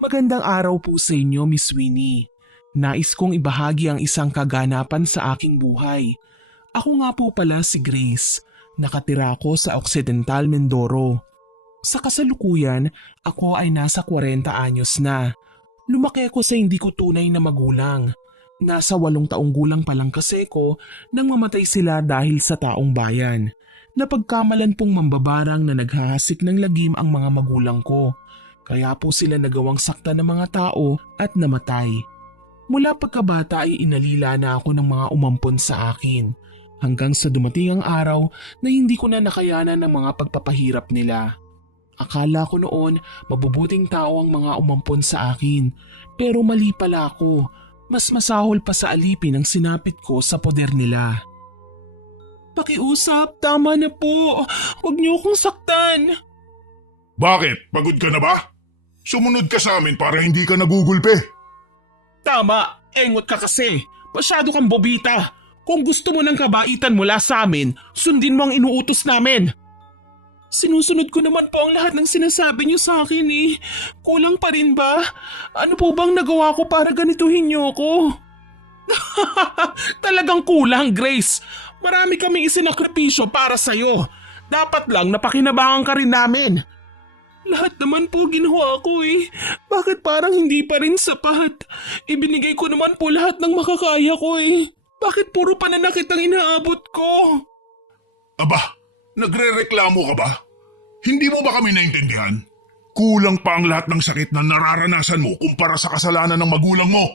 Magandang araw po sa inyo, Miss Winnie. Nais kong ibahagi ang isang kaganapan sa aking buhay. Ako nga po pala si Grace. Nakatira ako sa Occidental Mindoro. Sa kasalukuyan, ako ay nasa 40 anyos na. Lumaki ako sa hindi ko tunay na magulang. Nasa 8 taong gulang pa lang kasi ko nang mamatay sila dahil sa taong bayan. Napagkamalan pong mambabarang na naghahasik ng lagim ang mga magulang ko. Kaya po sila nagawang sakta ng mga tao at namatay. Mula pagkabata ay inalila na ako ng mga umampon sa akin. Hanggang sa dumating ang araw na hindi ko na nakayanan ng mga pagpapahirap nila. Akala ko noon mabubuting tao ang mga umampon sa akin. Pero mali pala ako. Mas masahol pa sa alipin ang sinapit ko sa poder nila. Pakiusap, tama na po. Huwag niyo akong saktan. Bakit? Pagod ka na ba? Sumunod ka sa amin para hindi ka nagugulpe. Tama, engot ka kasi. Masyado kang bobita. Kung gusto mo ng kabaitan mula sa amin, sundin mo ang inuutos namin. Sinusunod ko naman po ang lahat ng sinasabi niyo sa akin eh. Kulang pa rin ba? Ano po bang nagawa ko para ganituhin niyo ako? Talagang kulang, Grace. Marami kaming isinakripisyo para sa'yo. Dapat lang napakinabangan ka rin namin. Lahat naman po ginawa ko eh. Bakit parang hindi pa rin sapat? Ibinigay ko naman po lahat ng makakaya ko eh. Bakit puro pananakit ang inaabot ko? Aba, nagre-reklamo ka ba? Hindi mo ba kami naintindihan? Kulang pa ang lahat ng sakit na nararanasan mo kumpara sa kasalanan ng magulang mo.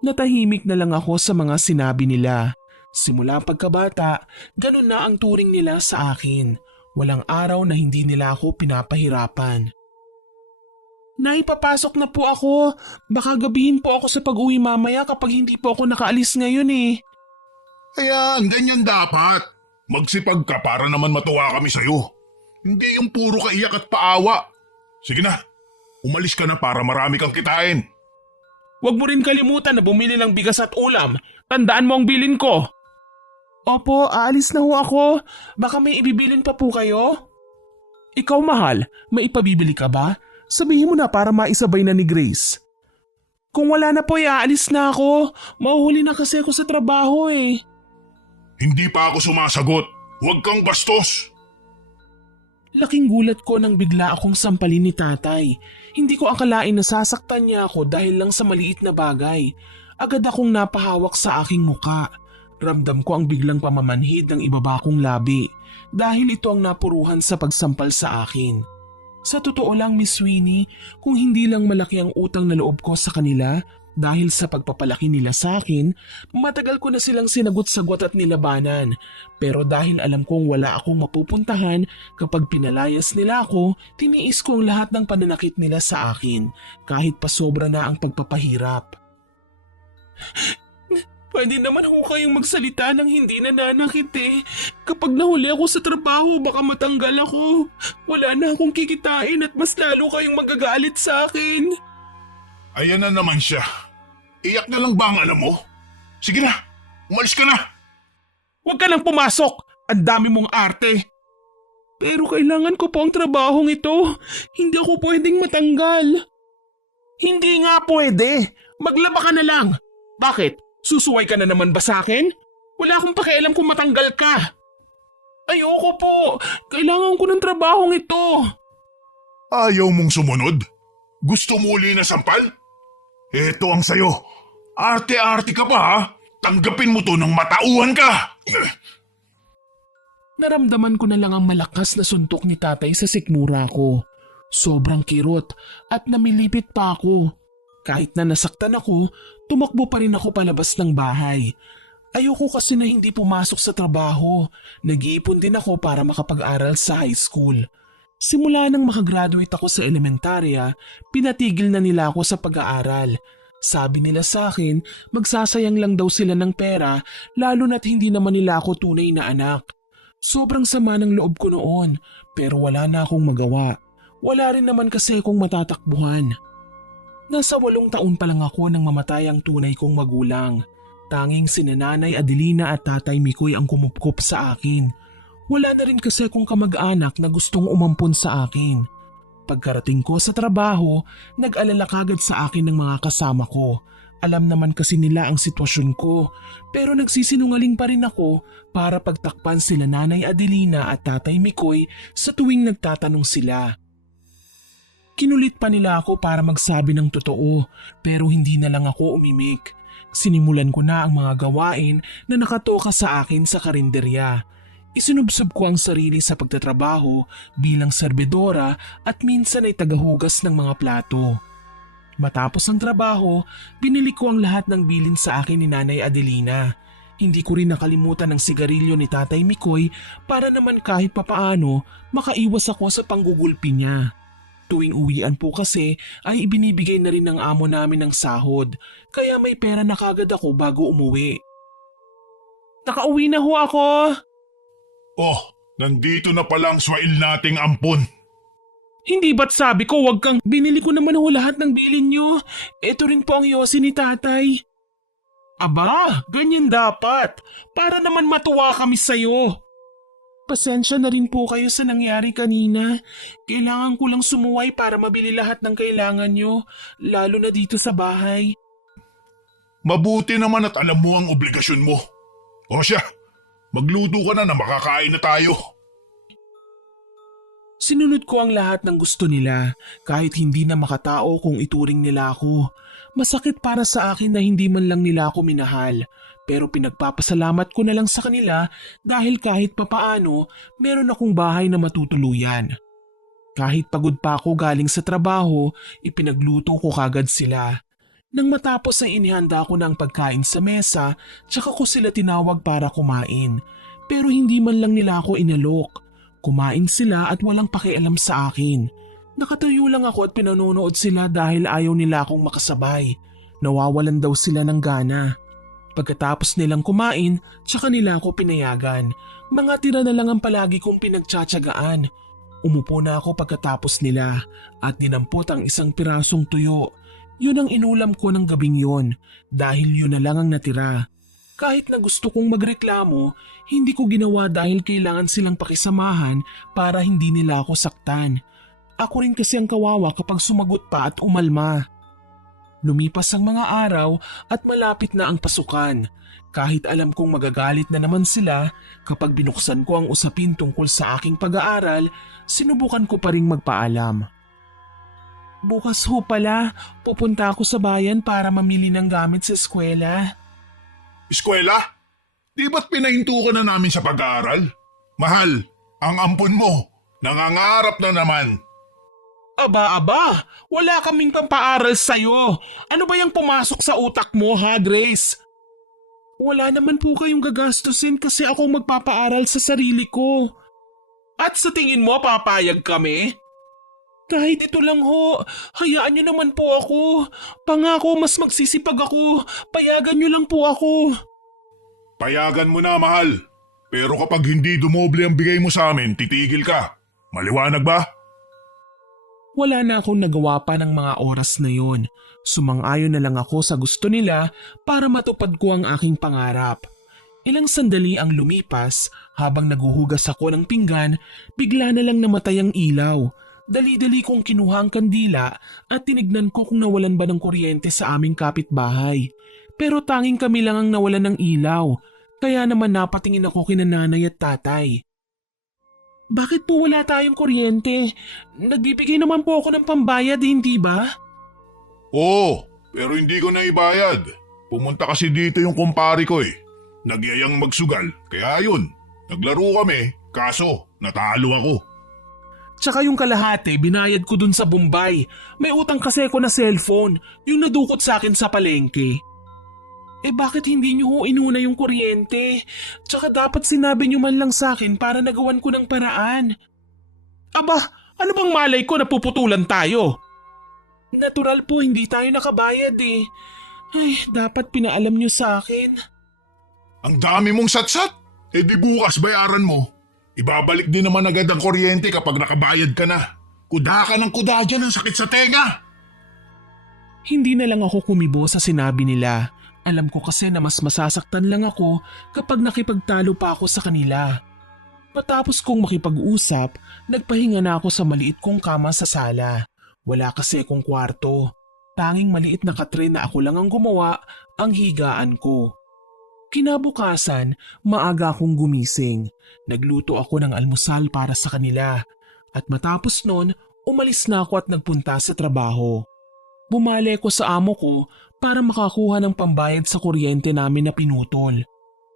Natahimik na lang ako sa mga sinabi nila. Simula pagkabata, ganun na ang turing nila sa akin. Walang araw na hindi nila ako pinapahirapan. Naipapasok na po ako. Baka gabihin po ako sa pag-uwi mamaya kapag hindi po ako nakaalis ngayon eh. Ayan, ganyan dapat. Magsipag ka para naman matuwa kami sa'yo. Hindi yung puro kaiyak at paawa. Sige na, umalis ka na para marami kang kitain. Huwag mo rin kalimutan na bumili ng bigas at ulam. Tandaan mo ang bilin ko. Opo, aalis na ho ako. Baka may ibibilin pa po kayo? Ikaw mahal, may ipabibili ka ba? Sabihin mo na para maisabay na ni Grace. Kung wala na po, aalis na ako. Mahuhuli na kasi ako sa trabaho eh. Hindi pa ako sumasagot. Huwag kang bastos. Laking gulat ko nang bigla akong sampalin ni tatay. Hindi ko akalain na sasaktan niya ako dahil lang sa maliit na bagay. Agad akong napahawak sa aking muka. Ramdam ko ang biglang pamamanhid ng ibaba kong labi dahil ito ang napuruhan sa pagsampal sa akin. Sa totoo lang, Miss Winnie, kung hindi lang malaki ang utang na loob ko sa kanila dahil sa pagpapalaki nila sa akin, matagal ko na silang sinagot-sagot at nilabanan. Pero dahil alam kong wala akong mapupuntahan kapag pinalayas nila ako, tiniis ko ang lahat ng pananakit nila sa akin kahit pa sobra na ang pagpapahirap. Pwede naman ho kayong magsalita ng hindi nananakit eh. Kapag nahuli ako sa trabaho, baka matanggal ako. Wala na akong kikitain at mas lalo kayong magagalit sa akin. Ayan na naman siya. Iyak na lang ba ang alam mo? Sige na, umalis ka na. Huwag ka nang pumasok. Ang dami mong arte. Pero kailangan ko po ang trabahong ito. Hindi ako pwedeng matanggal. Hindi nga pwede. Maglaba ka na lang. Bakit? Susuway ka na naman ba sa akin? Wala akong pakialam kung matanggal ka. Ayoko po. Kailangan ko ng trabahong ito. Ayaw mong sumunod? Gusto mo uli na sampal? Ito ang sayo. Arte-arte ka pa ha? Tanggapin mo to ng matauhan ka. Naramdaman ko na lang ang malakas na suntok ni tatay sa sikmura ko. Sobrang kirot at namilipit pa ako. Kahit na nasaktan ako, tumakbo pa rin ako palabas ng bahay. Ayoko kasi na hindi pumasok sa trabaho. Nag-iipon din ako para makapag-aral sa high school. Simula nang makagraduate ako sa elementarya, pinatigil na nila ako sa pag-aaral. Sabi nila sa akin, magsasayang lang daw sila ng pera lalo na't hindi naman nila ako tunay na anak. Sobrang sama ng loob ko noon pero wala na akong magawa. Wala rin naman kasi akong matatakbuhan. Nasa 8 taon pa lang ako nang mamatay ang tunay kong magulang. Tanging sina Nanay Adelina at Tatay Mikoy ang kumupkop sa akin. Wala na rin kasi akong kamag-anak na gustong umampon sa akin. Pagkarating ko sa trabaho, nag-alala kagad sa akin ng mga kasama ko. Alam naman kasi nila ang sitwasyon ko, pero nagsisinungaling pa rin ako para pagtakpan sila Nanay Adelina at Tatay Mikoy sa tuwing nagtatanong sila. Kinulit pa nila ako para magsabi ng totoo, pero hindi na lang ako umimik. Sinimulan ko na ang mga gawain na nakatoka sa akin sa karinderya. Isinubsob ko ang sarili sa pagtatrabaho bilang serbedora at minsan ay tagahugas ng mga plato. Matapos ang trabaho, binili ko ang lahat ng bilin sa akin ni Nanay Adelina. Hindi ko rin nakalimutan ang sigarilyo ni Tatay Mikoy para naman kahit papaano makaiwas ako sa panggugulpi niya. Tuwing uwian po kasi ay ibinibigay na rin ng amo namin ng sahod, kaya may pera na kagad ako bago umuwi. Nakauwi na ho ako! Oh, nandito na palang swail nating ampon. Hindi ba't sabi ko wag kang binili ko naman ho lahat ng bilin nyo. Ito rin po ang yosi ni tatay. Aba, ganyan dapat. Para naman matuwa kami sa'yo. Pasensya na rin po kayo sa nangyari kanina. Kailangan ko lang sumuway para mabili lahat ng kailangan nyo, lalo na dito sa bahay. Mabuti naman at alam mo ang obligasyon mo. O siya, magluto ka na makakain na tayo. Sinunod ko ang lahat ng gusto nila kahit hindi na makatao kung ituring nila ako. Masakit para sa akin na hindi man lang nila ako minahal. Pero pinagpapasalamat ko na lang sa kanila dahil kahit papaano meron akong bahay na matutuluyan. Kahit pagod pa ako galing sa trabaho, ipinagluto ko kagad sila. Nang matapos ay inihanda ko na ang pagkain sa mesa, tsaka ko sila tinawag para kumain. Pero hindi man lang nila ako inalok. Kumain sila at walang pakialam sa akin. Nakatayo lang ako at pinanonood sila dahil ayaw nila akong makasabay. Nawawalan daw sila ng gana. Pagkatapos nilang kumain, tsaka nila ako pinayagan. Mga tira na lang ang palagi kong pinagtsatsagaan. Umupo na ako pagkatapos nila at dinampot ang isang pirasong tuyo. Yun ang inulam ko ng gabing yon dahil yun na lang ang natira. Kahit na gusto kong magreklamo, hindi ko ginawa dahil kailangan silang pakisamahan para hindi nila ako saktan. Ako rin kasi ang kawawa kapag sumagot pa at umalma. Lumipas ang mga araw at malapit na ang pasukan. Kahit alam kong magagalit na naman sila, kapag binuksan ko ang usapin tungkol sa aking pag-aaral, sinubukan ko pa ring magpaalam. Bukas ho pala, pupunta ako sa bayan para mamili ng gamit sa eskwela. Eskwela? Di ba't pinahinto ka na namin sa pag-aaral? Mahal, ang ampon mo, nangangarap na naman. Aba, wala kaming pampaaral sa'yo. Ano ba yung pumasok sa utak mo ha, Grace? Wala naman po kayong gagastusin kasi ako magpapaaral sa sarili ko. At sa tingin mo papayag kami? Kahit ito lang ho, hayaan niyo naman po ako. Pangako mas magsisipag ako, payagan niyo lang po ako. Payagan mo na, mahal. Pero kapag hindi dumoble ang bigay mo sa amin, titigil ka. Maliwanag ba? Wala na akong nagawa pa ng mga oras na yon. Sumang-ayon na lang ako sa gusto nila para matupad ko ang aking pangarap. Ilang sandali ang lumipas habang naguhugas ako ng pinggan, bigla na lang namatay ang ilaw. Dali-dali kong kinuha ang kandila at tinignan ko kung nawalan ba ng kuryente sa aming kapitbahay. Pero tanging kami lang ang nawalan ng ilaw, kaya naman napatingin ako kina nanay at tatay. Bakit po wala tayong kuryente? Nagbibigay naman po ako ng pambayad, hindi ba? Oo, pero hindi ko na ibayad. Pumunta kasi dito yung kumpare ko eh. Nagyayang magsugal, kaya yun. Naglaro kami, kaso natalo ako. Tsaka yung kalahati, binayad ko dun sa Bombay. May utang kasi ako na cellphone, yung nadukot sa akin sa palengke. Bakit hindi niyo ho inuna yung kuryente? Tsaka dapat sinabi niyo man lang sa akin para nagawan ko ng paraan. Aba, ano bang malay ko na puputulan tayo? Natural po, hindi tayo nakabayad eh. Ay, dapat pinaalam niyo sa akin. Ang dami mong satsat. Di bukas bayaran mo. Ibabalik din naman agad ang kuryente kapag nakabayad ka na. Kuda ka ng kuda dyan, ang sakit sa tenga. Hindi na lang ako kumibo sa sinabi nila. Alam ko kasi na mas masasaktan lang ako kapag nakipagtalo pa ako sa kanila. Matapos kong makipag-usap, nagpahinga na ako sa maliit kong kama sa sala. Wala kasi akong kwarto. Tanging maliit na katre na ako lang ang gumawa ang higaan ko. Kinabukasan, maaga akong gumising. Nagluto ako ng almusal para sa kanila. At matapos nun, umalis na ako at nagpunta sa trabaho. Bumali ko sa amo ko para makakuha ng pambayad sa kuryente namin na pinutol.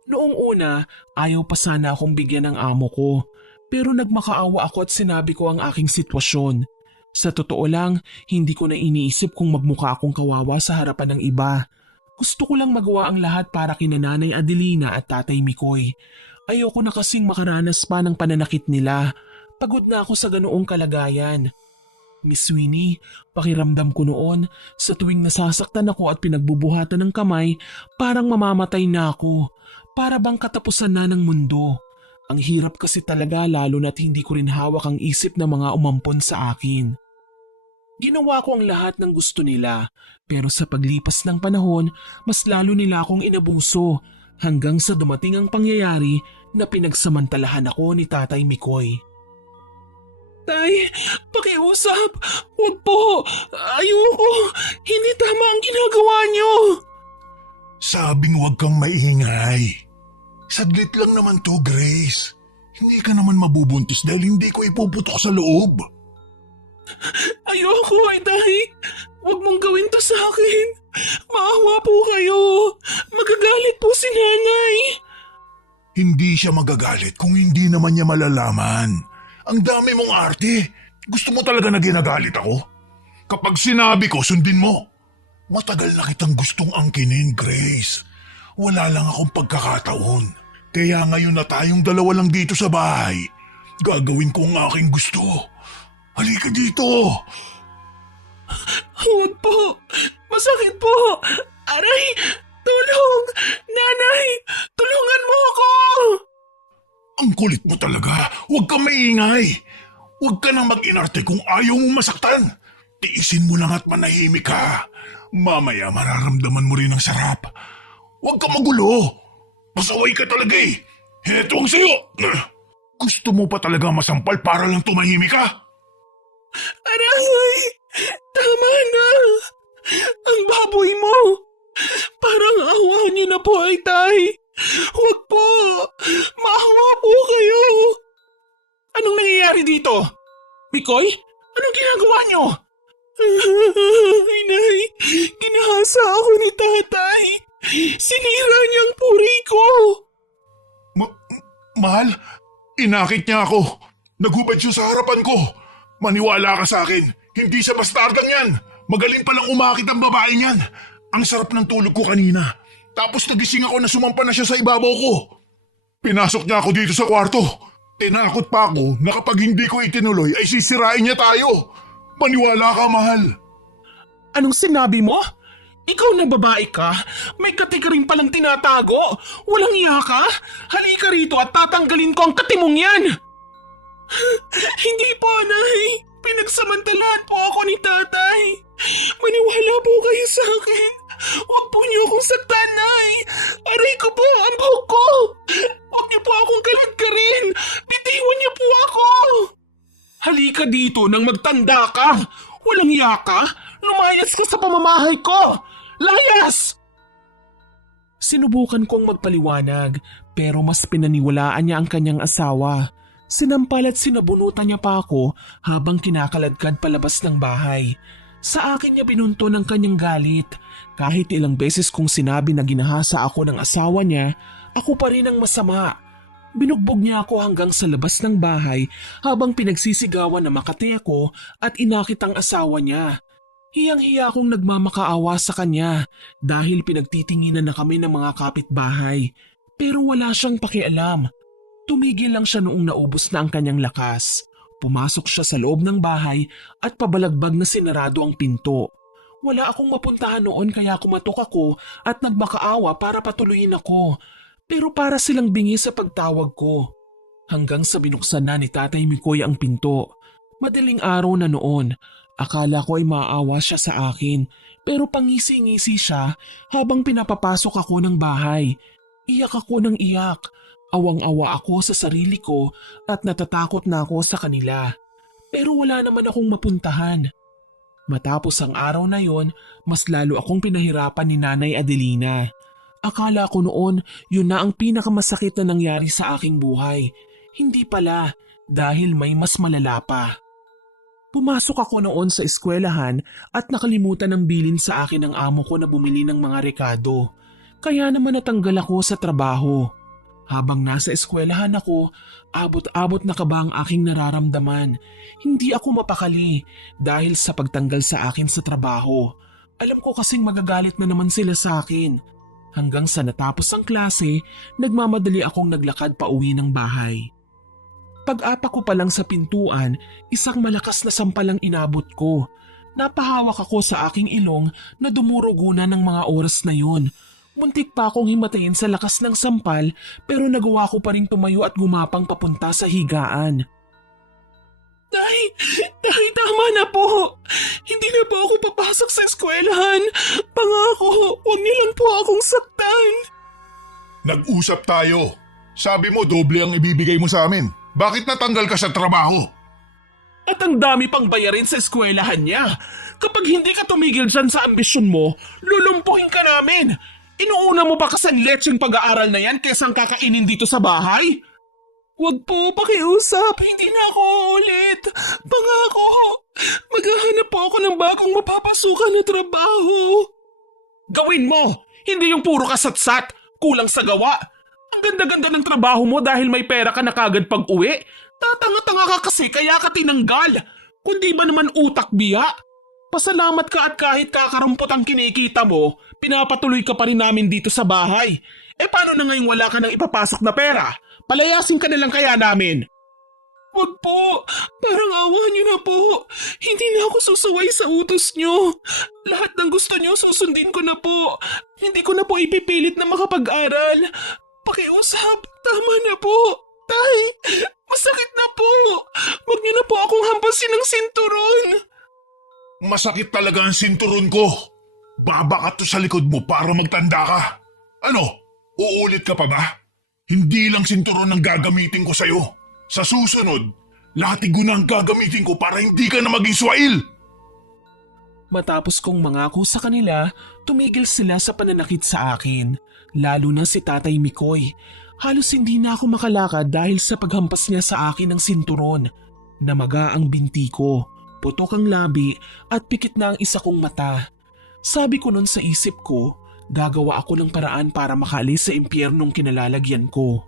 Noong una, ayaw pa sana akong bigyan ng amo ko, pero nagmakaawa ako at sinabi ko ang aking sitwasyon. Sa totoo lang, hindi ko na iniisip kung magmukha akong kawawa sa harapan ng iba. Gusto ko lang magawa ang lahat para kina Nanay Adelina at Tatay Mikoy. Ayoko na kasing makaranas pa ng pananakit nila. Pagod na ako sa ganoong kalagayan. Miss Winnie, pakiramdam ko noon, sa tuwing nasasaktan ako at pinagbubuhatan ng kamay, parang mamamatay na ako. Para bang katapusan na ng mundo. Ang hirap kasi talaga lalo na't hindi ko rin hawak ang isip ng mga umampon sa akin. Ginawa ko ang lahat ng gusto nila, pero sa paglipas ng panahon, mas lalo nila akong inabuso hanggang sa dumating ang pangyayari na pinagsamantalahan ako ni Tatay Mikoy. Tay, pakiusap! Huwag po! Ayoko! Hindi tama ang ginagawa niyo! Sabing huwag kang maingay. Saglit lang naman to, Grace. Hindi ka naman mabubuntis dahil hindi ko ipuputok sa loob. Ayoko, Tay! Huwag mong gawin to sa akin! Maawa po kayo! Magagalit po si Nanay! Hindi siya magagalit kung hindi naman niya malalaman. Ang dami mong arte. Gusto mo talaga na ginagalit ako? Kapag sinabi ko, sundin mo. Matagal na kitang gustong angkinin, Grace. Wala lang akong pagkakataon. Kaya ngayon na tayong dalawa lang dito sa bahay, gagawin ko ang aking gusto. Halika dito! Huwag po! Masakit po! Aray! Tulong! Nanay! Tulungan mo ako! Ang kulit mo talaga. Huwag kang maingay. Huwag ka nang mag-inarte kung ayaw mong masaktan. Tiisin mo lang at manahimik ka. Mamaya mararamdaman mo rin ang sarap. Huwag kang magulo. Pasaway ka talaga eh. Heto ang sayo. Gusto mo pa talaga masampal para lang tumahimik ka? Aray! Tama na! Ang baboy mo! Parang awa niyo na po, Tay! Huwag po! Maawa po kayo! Anong nangyayari dito? Mikoy? Anong ginagawa niyo? Inay, ginahasa ako ni Tatay. Sinira niya ang puri ko. Mahal, inakit niya ako. Naghubad siya sa harapan ko. Maniwala ka sa akin. Hindi siya bastardang yan. Magaling palang umakit ang babae niyan. Ang sarap ng tulog ko kanina. Tapos nagising ako na sumampa na siya sa ibabaw ko. Pinasok niya ako dito sa kwarto. Tinakot pa ako na kapag hindi ko itinuloy ay sisirain niya tayo. Maniwala ka, mahal. Anong sinabi mo? Ikaw na babae ka? May kati ka rin palang tinatago? Walang iya ka? Halika rito at tatanggalin ko ang kati mong yan! Hindi po, Nay. Pinagsamantalahan po ako ni Tatay. Maniwala po kayo sa akin. Huwag po niyo akong saktan, Nay. Aray ko po, ang buhok ko. Huwag niyo po akong kalagkarin. Bitiwan niyo po ako. Halika dito nang magtanda ka. Walang iya ka? Lumayas ka sa pamamahay ko. Layas! Sinubukan kong magpaliwanag pero mas pinaniwalaan niya ang kanyang asawa. Sinampal at sinabunutan niya pa ako habang kinakaladkad palabas ng bahay. Sa akin niya binunto ng kanyang galit. Kahit ilang beses kong sinabi na ginahasa ako ng asawa niya, ako pa rin ang masama. Binugbog niya ako hanggang sa labas ng bahay habang pinagsisigawan na makati ako at inakit ang asawa niya. Hiyang-hiya akong nagmamakaawa sa kanya dahil pinagtitinginan na kami ng mga kapitbahay. Pero wala siyang pakialam. Tumigil lang siya noong naubos na ang kanyang lakas. Pumasok siya sa loob ng bahay at pabalagbag na sinarado ang pinto. Wala akong mapuntahan noon kaya kumatok ako at nagmakaawa para patuloyin ako. Pero para silang bingi sa pagtawag ko. Hanggang sa binuksan na ni Tatay Mikoy ang pinto. Madaling araw na noon. Akala ko ay maawa siya sa akin. Pero pangisi-ngisi siya habang pinapapasok ako ng bahay. Iyak ako ng iyak. Awang-awa ako sa sarili ko at natatakot na ako sa kanila. Pero wala naman akong mapuntahan. Matapos ang araw na yon, mas lalo akong pinahirapan ni Nanay Adelina. Akala ko noon yun na ang pinakamasakit na nangyari sa aking buhay. Hindi pala, dahil may mas malala pa. Pumasok ako noon sa eskwelahan at nakalimutan ng bilin sa akin ng amo ko na bumili ng mga rekado. Kaya naman natanggal ako sa trabaho. Habang nasa eskwelahan ako, abot-abot na kaba ang aking nararamdaman. Hindi ako mapakali dahil sa pagtanggal sa akin sa trabaho. Alam ko kasing magagalit na naman sila sa akin. Hanggang sa natapos ang klase, nagmamadali akong naglakad pa uwi ng bahay. Pag-apa ko pa lang sa pintuan, isang malakas na sampal ang inabot ko. Napahawak ako sa aking ilong na dumurugo na ng mga oras na yun. Muntik pa akong himatayin sa lakas ng sampal pero nagawa ko pa rin tumayo at gumapang papunta sa higaan. Tay, tama na po. Hindi na po ako papasok sa eskwelahan. Pangako, huwag niyo lang po akong saktan. Nag-usap tayo. Sabi mo doble ang ibibigay mo sa amin. Bakit natanggal ka sa trabaho? At ang dami pang bayarin sa eskwelahan niya. Kapag hindi ka tumigil dyan sa ambisyon mo, lulumpuhin ka namin. Inuuna mo ba kasanletseng pag-aaral na yan kaysa ang kakainin dito sa bahay? Huwag po, pakiusap. Hindi na ako ulit. Pangako. Maghahanap po ako ng bagong mapapasukan na trabaho. Gawin mo. Hindi yung puro kasatsat. Kulang sa gawa. Ang ganda-ganda ng trabaho mo dahil may pera ka na kagad pag uwi. Tatanga-tanga ka kasi kaya ka tinanggal. Kundi ba naman utak biya? Pasalamat ka at kahit kakarampot ang kinikita mo, pinapatuloy ka pa rin namin dito sa bahay. Paano na ngayong wala ka nang ipapasok na pera? Palayasin ka na lang kaya namin. Wag po, parang awa niyo na po. Hindi na ako susuway sa utos niyo. Lahat ng gusto niyo susundin ko na po. Hindi ko na po ipipilit na makapag-aral. Pakiusap, tama na po. Tay, masakit na po. Wag niyo na po akong hampasin ng sinturon. Masakit talaga ang sinturon ko. Babakat to sa likod mo para magtanda ka. Ano? Uulit ka pa ba? Hindi lang sinturon ang gagamitin ko sa'yo. Sa susunod, latigo na ang gagamitin ko para hindi ka na maging swail. Matapos kong mangako sa kanila, tumigil sila sa pananakit sa akin. Lalo na si Tatay Mikoy. Halos hindi na ako makalakad dahil sa paghampas niya sa akin ng sinturon. Namaga ang binti ko. Putok ang labi at pikit na ang isa kong mata. Sabi ko nun sa isip ko, gagawa ako ng paraan para makaalis sa impyernong kinalalagyan ko.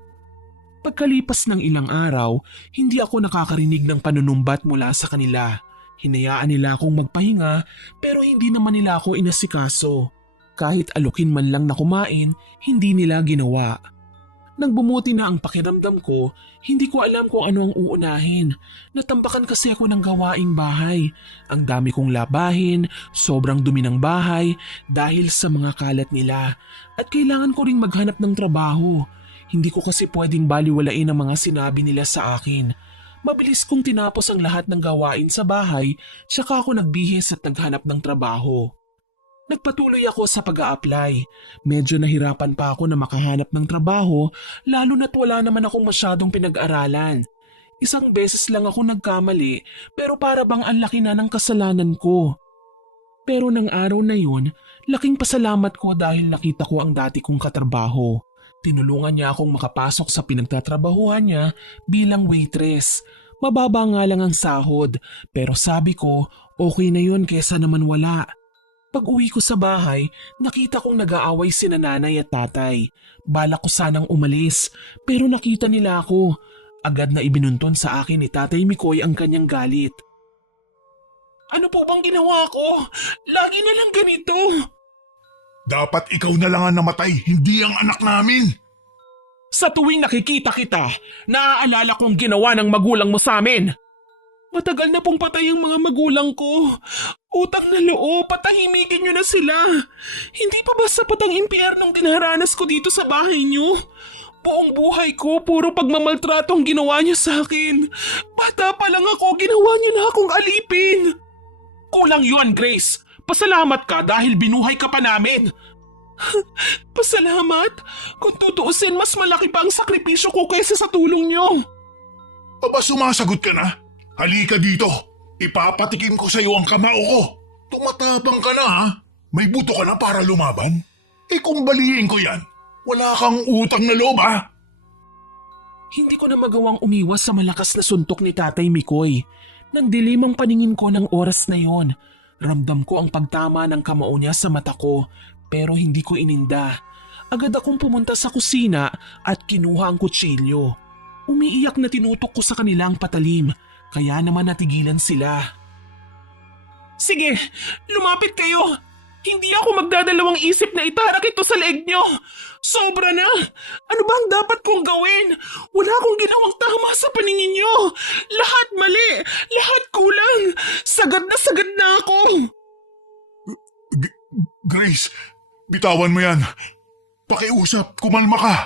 Pagkalipas ng ilang araw, hindi ako nakakarinig ng panunumbat mula sa kanila. Hinayaan nila akong magpahinga pero hindi naman nila ako inasikaso. Kahit alukin man lang na kumain, hindi nila ginawa. Nang bumuti na ang pakiramdam ko, hindi ko alam kung ano ang uunahin. Natambakan kasi ako ng gawaing bahay. Ang dami kong labahin, sobrang dumi ng bahay dahil sa mga kalat nila. At kailangan ko ring maghanap ng trabaho. Hindi ko kasi pwedeng baliwalain ang mga sinabi nila sa akin. Mabilis kong tinapos ang lahat ng gawain sa bahay, tsaka ako nagbihis at naghanap ng trabaho. Nagpatuloy ako sa pag-a-apply. Medyo nahirapan pa ako na makahanap ng trabaho lalo na't wala naman akong masyadong pinag-aralan. Isang beses lang ako nagkamali pero para bang ang laki na ng kasalanan ko. Pero nang araw na yun, laking pasalamat ko dahil nakita ko ang dati kong katrabaho. Tinulungan niya akong makapasok sa pinagtatrabahuhan niya bilang waitress. Mababa nga lang ang sahod pero sabi ko okay na yun kesa naman wala. Pag-uwi ko sa bahay, nakita kong nag-aaway sina nanay at tatay. Balak ko sanang umalis, pero nakita nila ako. Agad na ibinunton sa akin ni Tatay Mikoy ang kanyang galit. Ano po bang ginawa ko? Lagi na lang ganito. Dapat ikaw na lang ang namatay, hindi ang anak namin. Sa tuwing nakikita kita, naaalala kong ginawa ng magulang mo sa amin. Matagal na pong patay ang mga magulang ko. Utang na loob, patahimikin niyo na sila. Hindi pa ba sapat ang impyernong dinaranas ko dito sa bahay niyo? Buong buhay ko, puro pagmamaltrato ang ginawa niyo sa akin. Bata pa lang ako, ginawa niyo na akong alipin. Kulang yun, Grace. Pasalamat ka dahil binuhay ka pa namin. Pasalamat! Kung tutuusin, mas malaki pa ang sakripisyo ko kaysa sa tulong niyo. Aba, sumasagot ka na? Halika dito. Ipapatikim ko sa iyo ang kamao ko. Tumatapang ka na ha? May buto ka na para lumaban? Eh kung baliin ko yan, wala kang utang na loob ha? Hindi ko na magawang umiwas sa malakas na suntok ni Tatay Mikoy. Nang dilim ang paningin ko ng oras na yon, ramdam ko ang pagtama ng kamao niya sa mata ko pero hindi ko ininda. Agad akong pumunta sa kusina at kinuha ang kutsilyo. Umiiyak na tinutok ko sa kanila ang patalim, kaya naman natigilan sila. Sige, lumapit kayo! Hindi ako magdadalawang isip na itarak ito sa leeg nyo! Sobra na! Ano ba ang dapat kong gawin? Wala akong ginawang tama sa paningin nyo! Lahat mali! Lahat kulang! Sagad na ako! Grace, bitawan mo yan. Pakiusap, kumalma ka.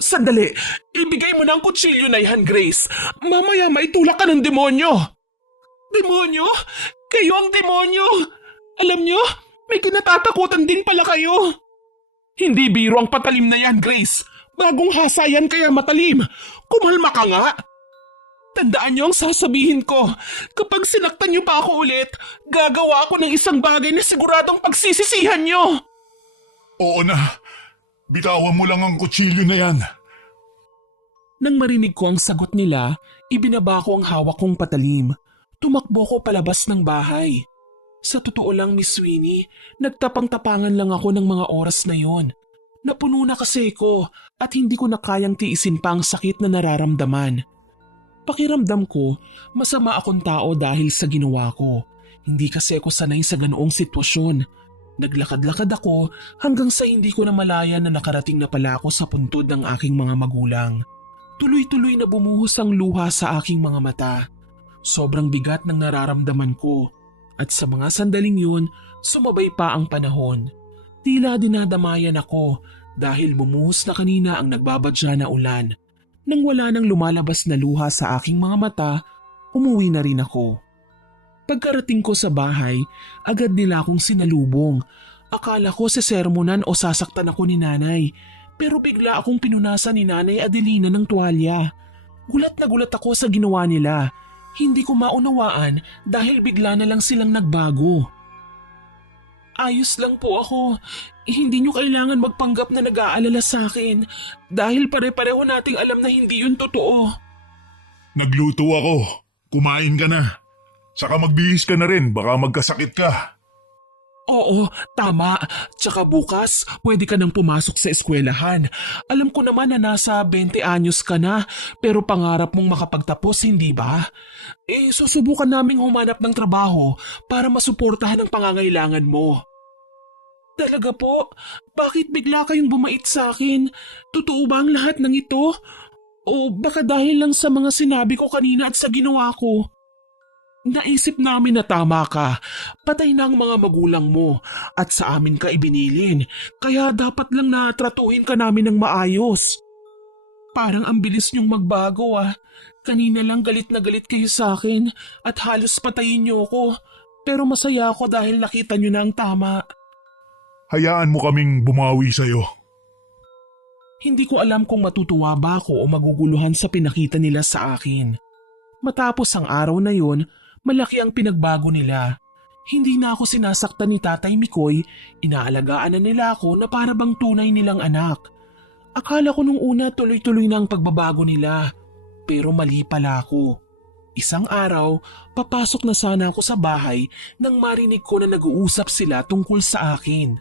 Sandali! Ibigay mo na ang kutsilyo na yan, Grace! Mamaya maitulak ka ng demonyo! Demonyo? Kayo ang demonyo! Alam nyo, may kinatatakutan din pala kayo! Hindi biro ang patalim na yan, Grace! Bagong hasa yan kaya matalim! Kumalma ka nga! Tandaan nyo ang sasabihin ko. Kapag sinaktan nyo pa ako ulit, gagawa ako ng isang bagay na siguradong pagsisisihan nyo! Oo na. Bitawan mo lang ang kutsilyo na yan. Nang marinig ko ang sagot nila, ibinaba ko ang hawak kong patalim. Tumakbo ko palabas ng bahay. Sa totoo lang, Miss Sweeney, nagtapang-tapangan lang ako ng mga oras na yon. Napuno na kasi ko at hindi ko na kayang tiisin pa ang sakit na nararamdaman. Pakiramdam ko, masama akong tao dahil sa ginawa ko. Hindi kasi ako sanay sa ganoong sitwasyon. Naglakad-lakad ako hanggang sa hindi ko na malaya na nakarating na pala ako sa puntod ng aking mga magulang. Tuloy-tuloy na bumuhos ang luha sa aking mga mata. Sobrang bigat ng nararamdaman ko. At sa mga sandaling yun, sumabay pa ang panahon. Tila dinadamayan ako dahil bumuhos na kanina ang nagbabadya na ulan. Nang wala nang lumalabas na luha sa aking mga mata, umuwi na rin ako. Pagkarating ko sa bahay, agad nila akong sinalubong. Akala ko sesermonan o sasaktan ako ni nanay, pero bigla akong pinunasan ni Nanay Adelina ng tuwalya. Gulat na gulat ako sa ginawa nila. Hindi ko maunawaan dahil bigla na lang silang nagbago. Ayos lang po ako. Hindi nyo kailangan magpanggap na nag-aalala sa akin dahil pare-pareho nating alam na hindi yun totoo. Nagluto ako. Kumain ka na. Saka magbihis ka na rin, baka magkasakit ka. Oo, tama. Tsaka bukas, pwede ka nang pumasok sa eskwelahan. Alam ko naman na nasa 20 anyos ka na, pero pangarap mong makapagtapos, hindi ba? Susubukan naming humanap ng trabaho para masuportahan ang pangangailangan mo. Talaga po? Bakit bigla kayong bumait sa akin? Totoo ba ang lahat ng ito? O baka dahil lang sa mga sinabi ko kanina at sa ginawa ko? Naisip namin na tama ka. Patay na ang mga magulang mo at sa amin ka ibinilin. Kaya dapat lang na tratuhin ka namin ng maayos. Parang ang bilis niyong magbago ah. Kanina lang galit na galit kayo sa akin at halos patayin niyo ako. Pero masaya ako dahil nakita niyo na ang tama. Hayaan mo kaming bumawi sa'yo. Hindi ko alam kung matutuwa ba ako o maguguluhan sa pinakita nila sa akin. Matapos ang araw na yun, malaki ang pinagbago nila. Hindi na ako sinasaktan ni Tatay Mikoy, inaalagaan na nila ako na para bang tunay nilang anak. Akala ko nung una tuloy-tuloy na ang pagbabago nila, pero mali pala ako. Isang araw, papasok na sana ako sa bahay nang marinig ko na nag-uusap sila tungkol sa akin.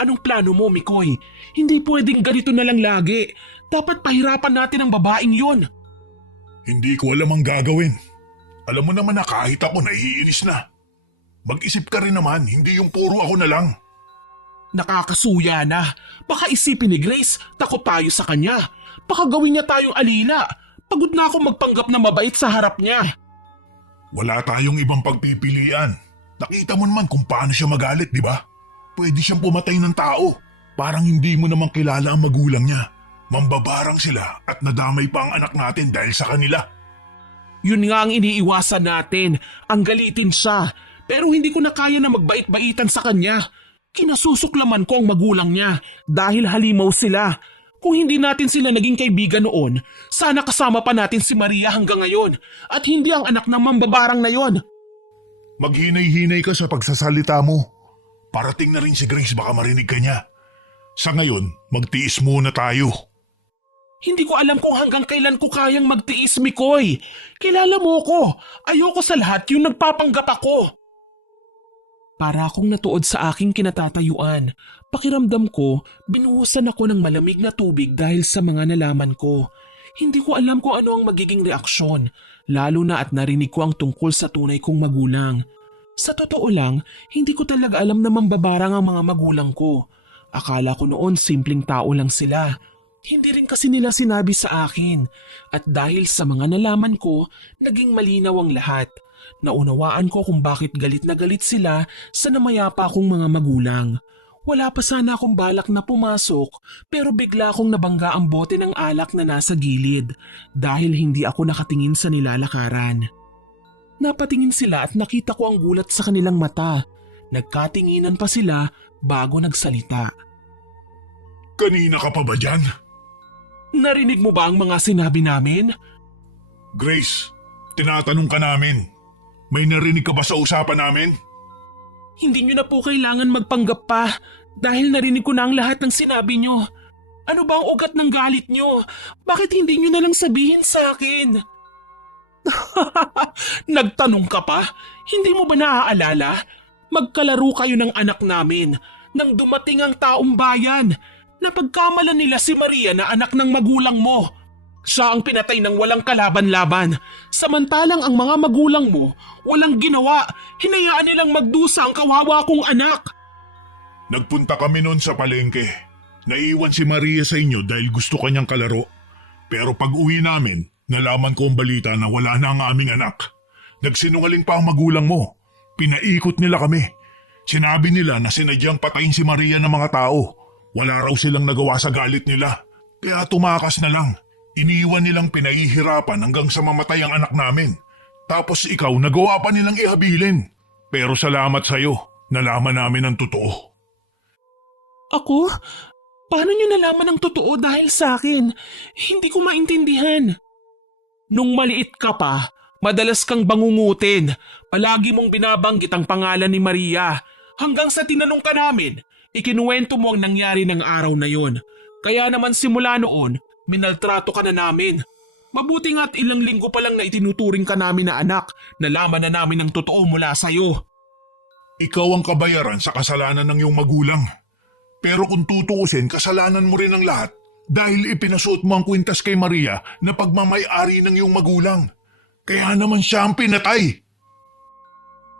Anong plano mo, Mikoy? Hindi pwedeng ganito na lang lagi. Dapat pahirapan natin ang babaeng yon. Hindi ko alam ang gagawin. Alam mo naman na kahit ako naiinis na. Mag-isip ka rin naman, hindi yung puro ako na lang. Nakakasuya na. Baka isipin ni Grace, takot tayo sa kanya. Baka gawin niya tayong alila. Pagod na ako magpanggap na mabait sa harap niya. Wala tayong ibang pagpipilian. Nakita mo naman kung paano siya magalit, di ba? Pwede siyang pumatay ng tao. Parang hindi mo naman kilala ang magulang niya. Mambabarang sila at nadamay pa ang anak natin dahil sa kanila. Yun nga ang iniiwasan natin. Ang galitin siya. Pero hindi ko na kaya na magbait-baitan sa kanya. Kinasusuklaman ko ang magulang niya dahil halimaw sila. Kung hindi natin sila naging kaibigan noon, sana kasama pa natin si Maria hanggang ngayon at hindi ang anak ng mambabarang na yon. Maghinay-hinay ka sa pagsasalita mo. Parating na rin si Grace, baka marinig ka niya. Sa ngayon, magtiis muna tayo. Hindi ko alam kung hanggang kailan ko kayang magtiis, Mikoy. Kilala mo ko. Ayoko sa lahat yung nagpapanggap ako. Para akong natuod sa aking kinatatayuan. Pakiramdam ko, binuhusan ako ng malamig na tubig dahil sa mga nalaman ko. Hindi ko alam kung ano ang magiging reaksyon, lalo na at narinig ko ang tungkol sa tunay kong magulang. Sa totoo lang, hindi ko talaga alam na mambabarang ang mga magulang ko. Akala ko noon simpleng tao lang sila. Hindi rin kasi nila sinabi sa akin. At dahil sa mga nalaman ko, naging malinaw ang lahat. Naunawaan ko kung bakit galit na galit sila sa namayapa kong mga magulang. Wala pa sana akong balak na pumasok pero bigla akong nabangga ang bote ng alak na nasa gilid dahil hindi ako nakatingin sa nilalakaran. Napatingin sila at nakita ko ang gulat sa kanilang mata. Nagkatinginan pa sila bago nagsalita. Kanina ka pa ba dyan? Narinig mo ba ang mga sinabi namin? Grace, tinatanong ka namin. May narinig ka ba sa usapan namin? Hindi nyo na po kailangan magpanggap pa dahil narinig ko na ang lahat ng sinabi nyo. Ano ba ang ugat ng galit nyo? Bakit hindi nyo na lang sabihin sa akin? Nagtanong ka pa? Hindi mo ba naaalala? Magkalaro kayo ng anak namin nang dumating ang taong bayan. Napagkamalan nila si Maria na anak ng magulang mo. Siya ang pinatay ng walang kalaban-laban. Samantalang ang mga magulang mo walang ginawa. Hinayaan nilang magdusa ang kawawa kong anak. Nagpunta kami noon sa palengke. Naiwan si Maria sa inyo dahil gusto kanyang kalaro. Pero pag uwi namin, nalaman ko ang balita na wala na ang aming anak. Nagsinungaling pa ang magulang mo. Pinaikot nila kami. Sinabi nila na sinadyang patayin si Maria ng mga tao. Wala raw silang nagawa sa galit nila. Kaya tumakas na lang. Iniwan nilang pinahihirapan hanggang sa mamatay ang anak namin. Tapos ikaw nagawa pa nilang ihabilin. Pero salamat sa'yo, nalaman namin ang totoo. Ako? Paano nyo nalaman ang totoo dahil sa akin? Hindi ko maintindihan. Nung maliit ka pa, madalas kang bangungutin. Palagi mong binabanggit ang pangalan ni Maria. Hanggang sa tinanong ka namin, ikinuwento mo ang nangyari ng araw na yon. Kaya naman simula noon, minaltrato ka na namin. Mabuti nga't ilang linggo pa lang na itinuturing ka namin na anak, nalaman na namin ang totoo mula sa'yo. Ikaw ang kabayaran sa kasalanan ng iyong magulang. Pero kung tutuusin, kasalanan mo rin ang lahat dahil ipinasuot mo ang kwintas kay Maria na pagmamay-ari ng iyong magulang. Kaya naman siya ang pinatay.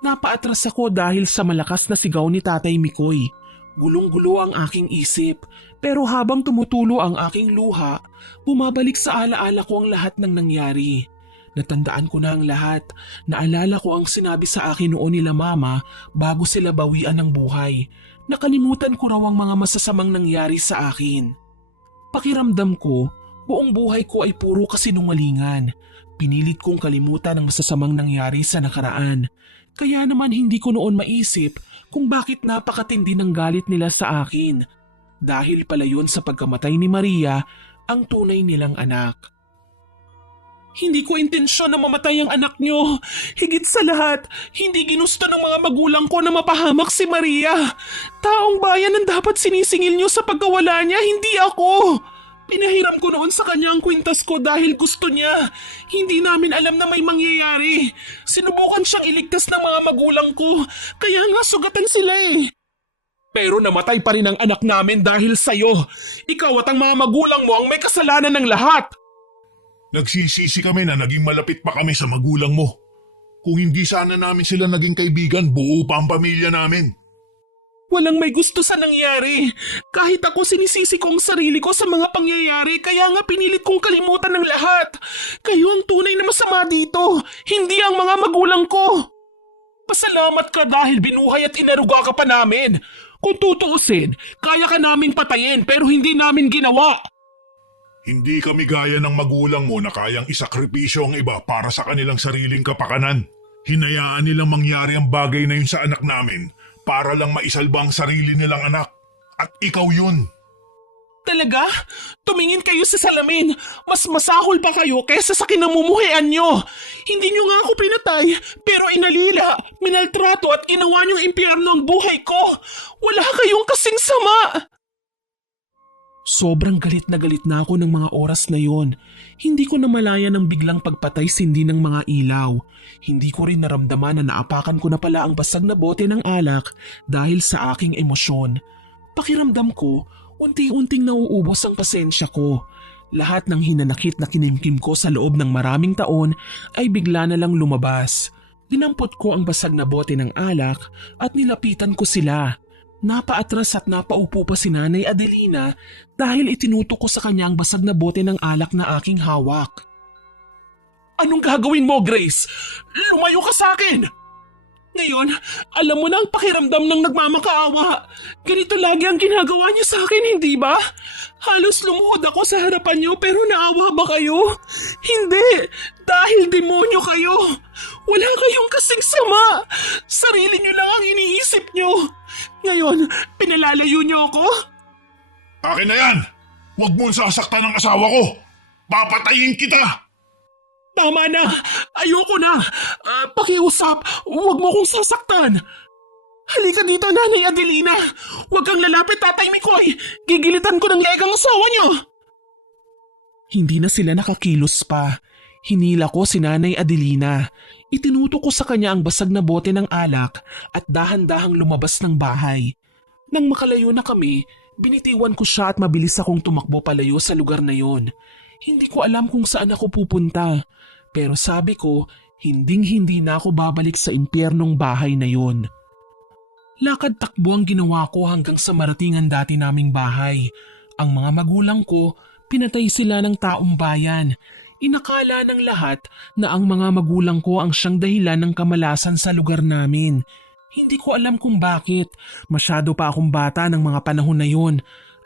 Napaatras ako dahil sa malakas na sigaw ni Tatay Mikoy. Gulong-gulo ang aking isip, pero habang tumutulo ang aking luha, bumabalik sa alaala ko ang lahat ng nangyari. Natandaan ko na ang lahat. Naalala ko ang sinabi sa akin noon nila mama bago sila bawian ng buhay. Nakalimutan ko raw ang mga masasamang nangyari sa akin. Pakiramdam ko, buong buhay ko ay puro kasinungalingan. Pinilit kong kalimutan ang masasamang nangyari sa nakaraan. Kaya naman hindi ko noon maisip kung bakit napakatindi ng galit nila sa akin. Dahil pala yun sa pagkamatay ni Maria, ang tunay nilang anak. Hindi ko intensyon na mamatay ang anak nyo. Higit sa lahat, hindi ginusto ng mga magulang ko na mapahamak si Maria. Taong bayan ang dapat sinisingil nyo sa pagkawala niya, hindi ako. Pinahiram ko noon sa kanya ang kwintas ko dahil gusto niya. Hindi namin alam na may mangyayari. Sinubukan siyang iligtas ng mga magulang ko, kaya nga sugatan sila eh. Pero namatay pa rin ang anak namin dahil sa'yo. Ikaw at ang mga magulang mo ang may kasalanan ng lahat. Nagsisisi kami na naging malapit pa kami sa magulang mo. Kung hindi sana namin sila naging kaibigan, buo pa ang pamilya namin. Walang may gusto sa nangyari. Kahit ako sinisisi ko ang sarili ko sa mga pangyayari, kaya nga pinilit kong kalimutan ng lahat. Kayo ang tunay na masama dito, hindi ang mga magulang ko. Pasalamat ka dahil binuhay at inaruga ka pa namin. Kung tutuusin, kaya ka naming patayin pero hindi namin ginawa. Hindi kami gaya ng magulang mo na kayang isakripisyo ang iba para sa kanilang sariling kapakanan. Hinayaan nilang mangyari ang bagay na yun sa anak namin para lang maisalba ang sarili nilang anak. At ikaw yun. Talaga? Tumingin kayo sa salamin. Mas masahol pa kayo kaysa sa kinamumuhian nyo. Hindi nyo nga ako pinatay, pero inalila, minaltrato at ginawa nyong impyerno ang buhay ko. Wala kayong kasing sama. Sobrang galit na ako ng mga oras na yon. Hindi ko namalayan ang biglang pagpatay sindi ng mga ilaw. Hindi ko rin naramdaman na naapakan ko na pala ang basag na bote ng alak dahil sa aking emosyon. Pakiramdam ko, unti-unting nauubos ang pasensya ko. Lahat ng hinanakit na kinimkim ko sa loob ng maraming taon ay bigla na lang lumabas. Dinampot ko ang basag na bote ng alak at nilapitan ko sila. Napaatras at napaupo pa si Nanay Adelina dahil itinutok ko sa kanya ang basag na bote ng alak na aking hawak. Anong gagawin mo, Grace? Lumayo ka sa akin! Ngayon, alam mo na ang pakiramdam ng nagmamakaawa. Ganito lagi ang ginagawa niyo sa akin, hindi ba? Halos lumuhod ako sa harapan niyo pero naawa ba kayo? Hindi! Dahil demonyo kayo! Wala kayong kasing sama! Sarili niyo lang ang iniisip niyo! Ngayon, pinalalayo niyo ako? Akin na yan! Huwag mong sasaktan ang asawa ko! Papatayin kita! Tama na! Ayoko na! Pakiusap! Huwag mo kong sasaktan! Halika dito, Nanay Adelina! Huwag kang lalapit, Tatay Mikoy! Gigilitan ko ng legang asawa niyo! Hindi na sila nakakilos pa. Hinila ko si Nanay Adelina. Itinutok ko sa kanya ang basag na bote ng alak at dahan-dahang lumabas ng bahay. Nang makalayo na kami, binitiwan ko siya at mabilis akong tumakbo palayo sa lugar na yon. Hindi ko alam kung saan ako pupunta. Pero sabi ko, hinding-hindi na ako babalik sa impyernong bahay na yon. Lakad takbo ang ginawa ko hanggang sa maratingan dati naming bahay. Ang mga magulang ko, pinatay sila ng taong bayan. Inakala ng lahat na ang mga magulang ko ang siyang dahilan ng kamalasan sa lugar namin. Hindi ko alam kung bakit. Masyado pa akong bata ng mga panahon na yon.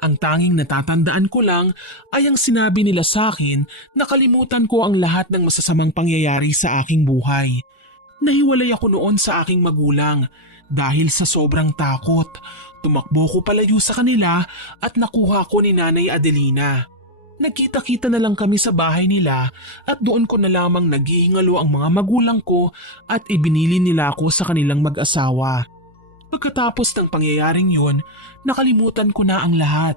Ang tanging natatandaan ko lang ay ang sinabi nila sa akin na kalimutan ko ang lahat ng masasamang pangyayari sa aking buhay. Nahiwalay ako noon sa aking magulang dahil sa sobrang takot. Tumakbo ko palayo sa kanila at nakuha ko ni Nanay Adelina. Nagkita-kita na lang kami sa bahay nila at doon ko na lamang naghihingalo ang mga magulang ko at ibinili nila ako sa kanilang mag-asawa. Pagkatapos ng pangyayaring yun, nakalimutan ko na ang lahat.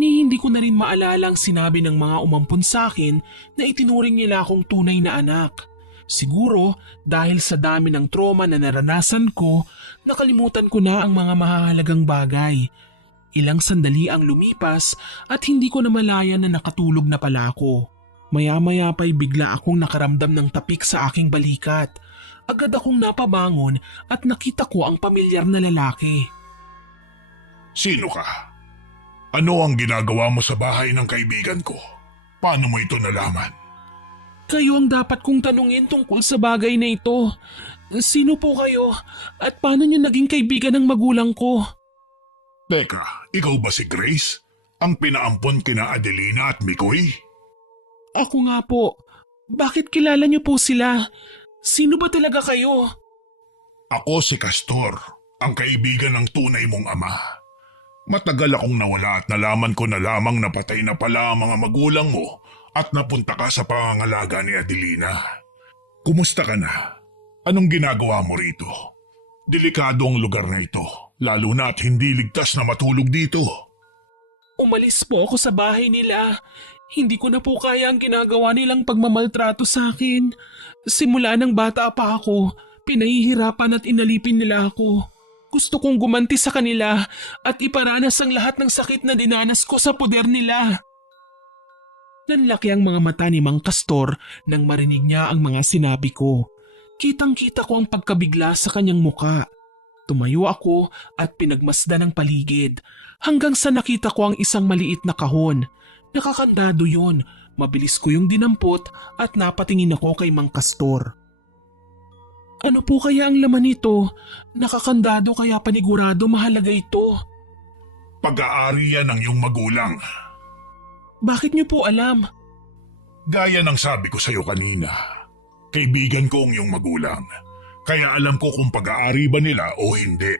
Ni hindi ko na rin maalala ang sinabi ng mga umampon sa akin na itinuring nila akong tunay na anak. Siguro dahil sa dami ng trauma na naranasan ko, nakalimutan ko na ang mga mahahalagang bagay. Ilang sandali ang lumipas at hindi ko namalayan na nakatulog na pala ako. Maya-maya pa'y bigla akong nakaramdam ng tapik sa aking balikat. Agad akong napabangon at nakita ko ang pamilyar na lalaki. Sino ka? Ano ang ginagawa mo sa bahay ng kaibigan ko? Paano mo ito nalaman? Kayo ang dapat kong tanungin tungkol sa bagay na ito. Sino po kayo at paano niyo naging kaibigan ng magulang ko? Teka, ikaw ba si Grace? Ang pinaampon kina Adelina at Mikoy? Ako nga po. Bakit kilala niyo po sila? Sino ba talaga kayo? Ako si Castor, ang kaibigan ng tunay mong ama. Matagal akong nawala at nalaman ko na lamang napatay na pala ang mga magulang mo at napunta ka sa pangangalaga ni Adelina. Kumusta ka na? Anong ginagawa mo rito? Delikado ang lugar na ito, lalo na at hindi ligtas na matulog dito. Umalis po ako sa bahay nila. Hindi ko na po kaya ang ginagawa nilang pagmamaltrato sa akin. Simula ng bata pa ako, pinahihirapan at inalipin nila ako. Gusto kong gumanti sa kanila at iparanas ang lahat ng sakit na dinanas ko sa poder nila. Nanlaki ang mga mata ni Mang Castor nang marinig niya ang mga sinabi ko. Kitang-kita ko ang pagkabigla sa kanyang muka. Tumayo ako at pinagmasdan ang paligid hanggang sa nakita ko ang isang maliit na kahon. Nakakandado yon. Mabilis ko yung dinampot at napatingin ako kay Mang Castor. Ano po kaya ang laman nito? Nakakandado kaya panigurado mahalaga ito. Pag-aari yan ng iyong magulang. Bakit niyo po alam? Gaya ng sabi ko sa iyo kanina, kaibigan ko ang iyong magulang. Kaya alam ko kung pag-aari ba nila o hindi.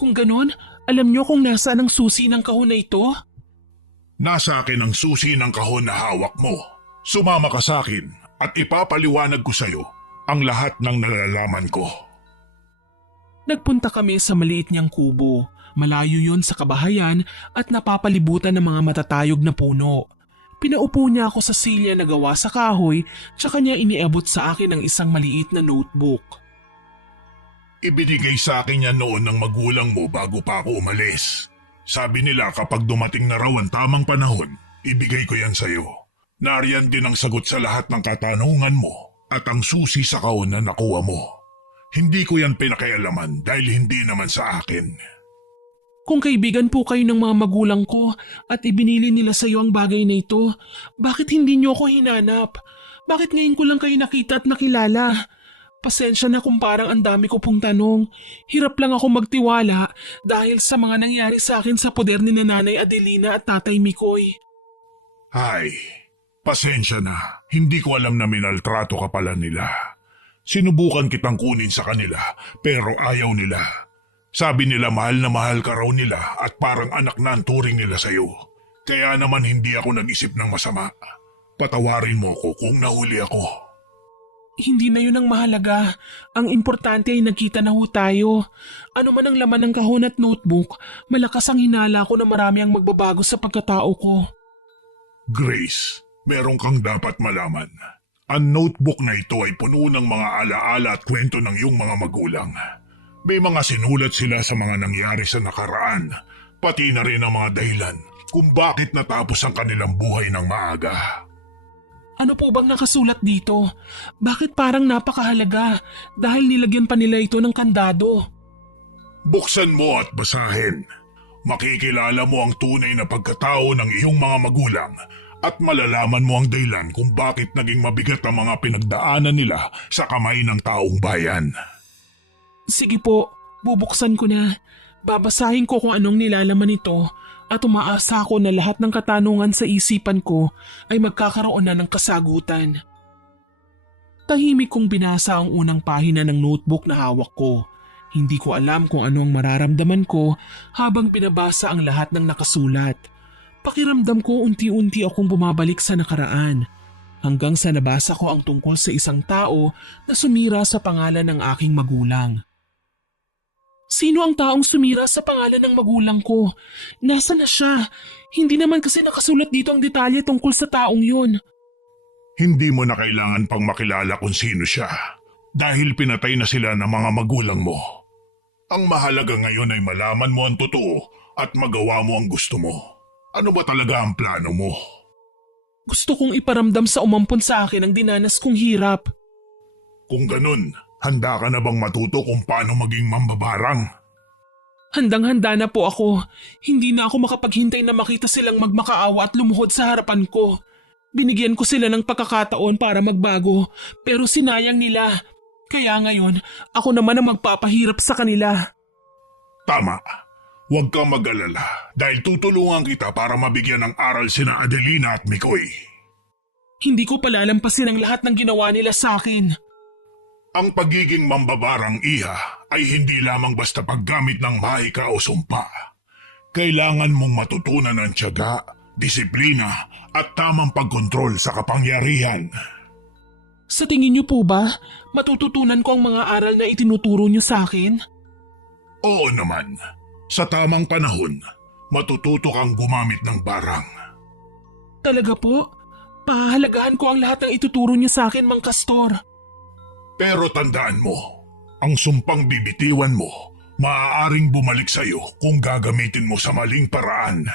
Kung ganon, alam niyo kung nasaan ang susi ng kahon na ito? Nasa akin ang susi ng kahon na hawak mo. Sumama ka sa akin at ipapaliwanag ko sa'yo ang lahat ng nalalaman ko. Nagpunta kami sa maliit niyang kubo. Malayo yon sa kabahayan at napapalibutan ng mga matatayog na puno. Pinaupo niya ako sa silya na gawa sa kahoy tsaka niya iniabot sa akin ang isang maliit na notebook. Ibinigay sa akin yan noon ng magulang mo bago pa ako umalis. Sabi nila kapag dumating na raw ang tamang panahon, ibigay ko yan sa'yo. Nariyan din ang sagot sa lahat ng katanungan mo at ang susi sa kahon na nakuha mo. Hindi ko yan pinakialaman dahil hindi naman sa akin. Kung kaibigan po kayo ng mga magulang ko at ibinili nila sa iyo ang bagay na ito, bakit hindi niyo ako hinanap? Bakit ngayon ko lang kayo nakita at nakilala? Pasensya na kung parang ang dami ko pong tanong. Hirap lang ako magtiwala dahil sa mga nangyari sa akin sa poder ni Nanay Adelina at Tatay Mikoy. Ay, pasensya na. Hindi ko alam na minaltrato ka pala nila. Sinubukan kitang kunin sa kanila pero ayaw nila. Sabi nila mahal na mahal ka raw nila at parang anak na ang turing nila sa'yo. Kaya naman hindi ako nag-isip ng masama. Patawarin mo ako kung nahuli ako. Hindi na yun ang mahalaga. Ang importante ay nagkita na ho tayo. Ano man ang laman ng kahon at notebook, malakas ang hinala ko na marami ang magbabago sa pagkatao ko. Grace, meron kang dapat malaman. Ang notebook na ito ay puno ng mga alaala at kwento ng iyong mga magulang. May mga sinulat sila sa mga nangyari sa nakaraan, pati na rin ang mga dahilan kung bakit natapos ang kanilang buhay ng maaga. Ano po bang nakasulat dito? Bakit parang napakahalaga dahil nilagyan pa nila ito ng kandado? Buksan mo at basahin. Makikilala mo ang tunay na pagkatao ng iyong mga magulang at malalaman mo ang dahilan kung bakit naging mabigat ang mga pinagdaanan nila sa kamay ng taong bayan. Sige po, bubuksan ko na. Babasahin ko kung anong nilalaman ito at umaasa ako na lahat ng katanungan sa isipan ko ay magkakaroon na ng kasagutan. Tahimik kong binasa ang unang pahina ng notebook na hawak ko. Hindi ko alam kung ano ang mararamdaman ko habang binabasa ang lahat ng nakasulat. Pakiramdam ko unti-unti akong bumabalik sa nakaraan. Hanggang sa nabasa ko ang tungkol sa isang tao na sumira sa pangalan ng aking magulang. Sino ang taong sumira sa pangalan ng magulang ko? Nasaan na siya? Hindi naman kasi nakasulat dito ang detalye tungkol sa taong yun. Hindi mo na kailangan pang makilala kung sino siya dahil pinatay na sila ng mga magulang mo. Ang mahalaga ngayon ay malaman mo ang totoo at magawa mo ang gusto mo. Ano ba talaga ang plano mo? Gusto kong iparamdam sa umampon sa akin ang dinanas kong hirap. Kung ganun, handa ka na bang matuto kung paano maging mambabarang? Handang-handa na po ako. Hindi na ako makapaghintay na makita silang magmakaawa at lumuhod sa harapan ko. Binigyan ko sila ng pagkakataon para magbago pero sinayang nila. Kaya ngayon, ako naman ang magpapahirap sa kanila. Tama. Huwag kang mag-alala dahil tutulungan kita para mabigyan ng aral sina Adelina at Mikoy. Hindi ko palalampasin ang lahat ng ginawa nila sa akin. Ang pagiging mambabarang iha ay hindi lamang basta paggamit ng mahika o sumpa. Kailangan mong matutunan ng tiyaga, disiplina at tamang pagkontrol sa kapangyarihan. Sa tingin niyo po ba, matututunan ko ang mga aral na itinuturo niyo sa akin? Oo naman. Sa tamang panahon, matututo kang gumamit ng barang. Talaga po? Pahalagahan ko ang lahat ng ituturo niyo sa akin, Mang Castor. Pero tandaan mo, ang sumpang bibitiwan mo, maaaring bumalik sa'yo kung gagamitin mo sa maling paraan.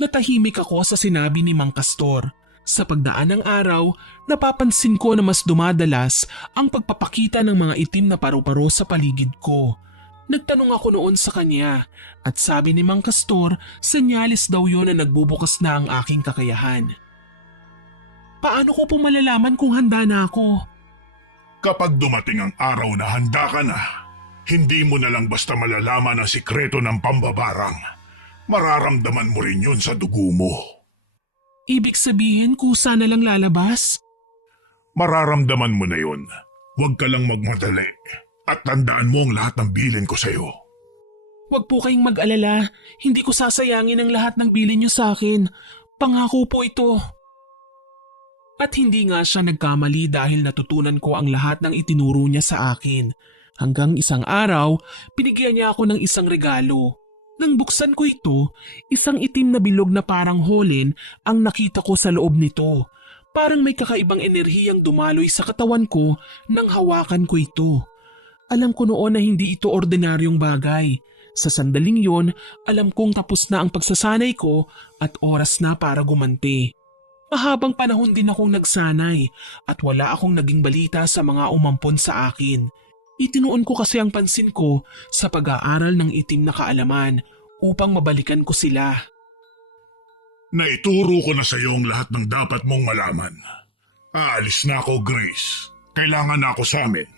Natahimik ako sa sinabi ni Mang Castor. Sa pagdaan ng araw, napapansin ko na mas dumadalas ang pagpapakita ng mga itim na paru-paro sa paligid ko. Nagtanong ako noon sa kanya at sabi ni Mang Castor, senyalis daw yun na nagbubukas na ang aking kakayahan. Paano ko po malalaman kung handa na ako? Kapag dumating ang araw na handa ka na, hindi mo na lang basta malalaman ang sikreto ng pambabarang. Mararamdaman mo rin yun sa dugo mo. Ibig sabihin kusa na lang lalabas? Mararamdaman mo na yun. Huwag ka lang magmadali. At tandaan mo ang lahat ng bilin ko sa'yo. Huwag po kayong mag-alala. Hindi ko sasayangin ang lahat ng bilin niyo sa akin. Pangako po ito. At hindi nga siya nagkamali dahil natutunan ko ang lahat ng itinuro niya sa akin. Hanggang isang araw, binigyan niya ako ng isang regalo. Nang buksan ko ito, isang itim na bilog na parang holen ang nakita ko sa loob nito. Parang may kakaibang enerhiyang dumaloy sa katawan ko nang hawakan ko ito. Alam ko noon na hindi ito ordinaryong bagay. Sa sandaling yon, alam kong tapos na ang pagsasanay ko at oras na para gumanti. Mahabang panahon din akong nagsanay at wala akong naging balita sa mga umampon sa akin. Itinuon ko kasi ang pansin ko sa pag-aaral ng itim na kaalaman upang mabalikan ko sila. Naituro ko na sa iyo ang lahat ng dapat mong malaman. Aalis na ako, Grace. Kailangan na ako sa amin.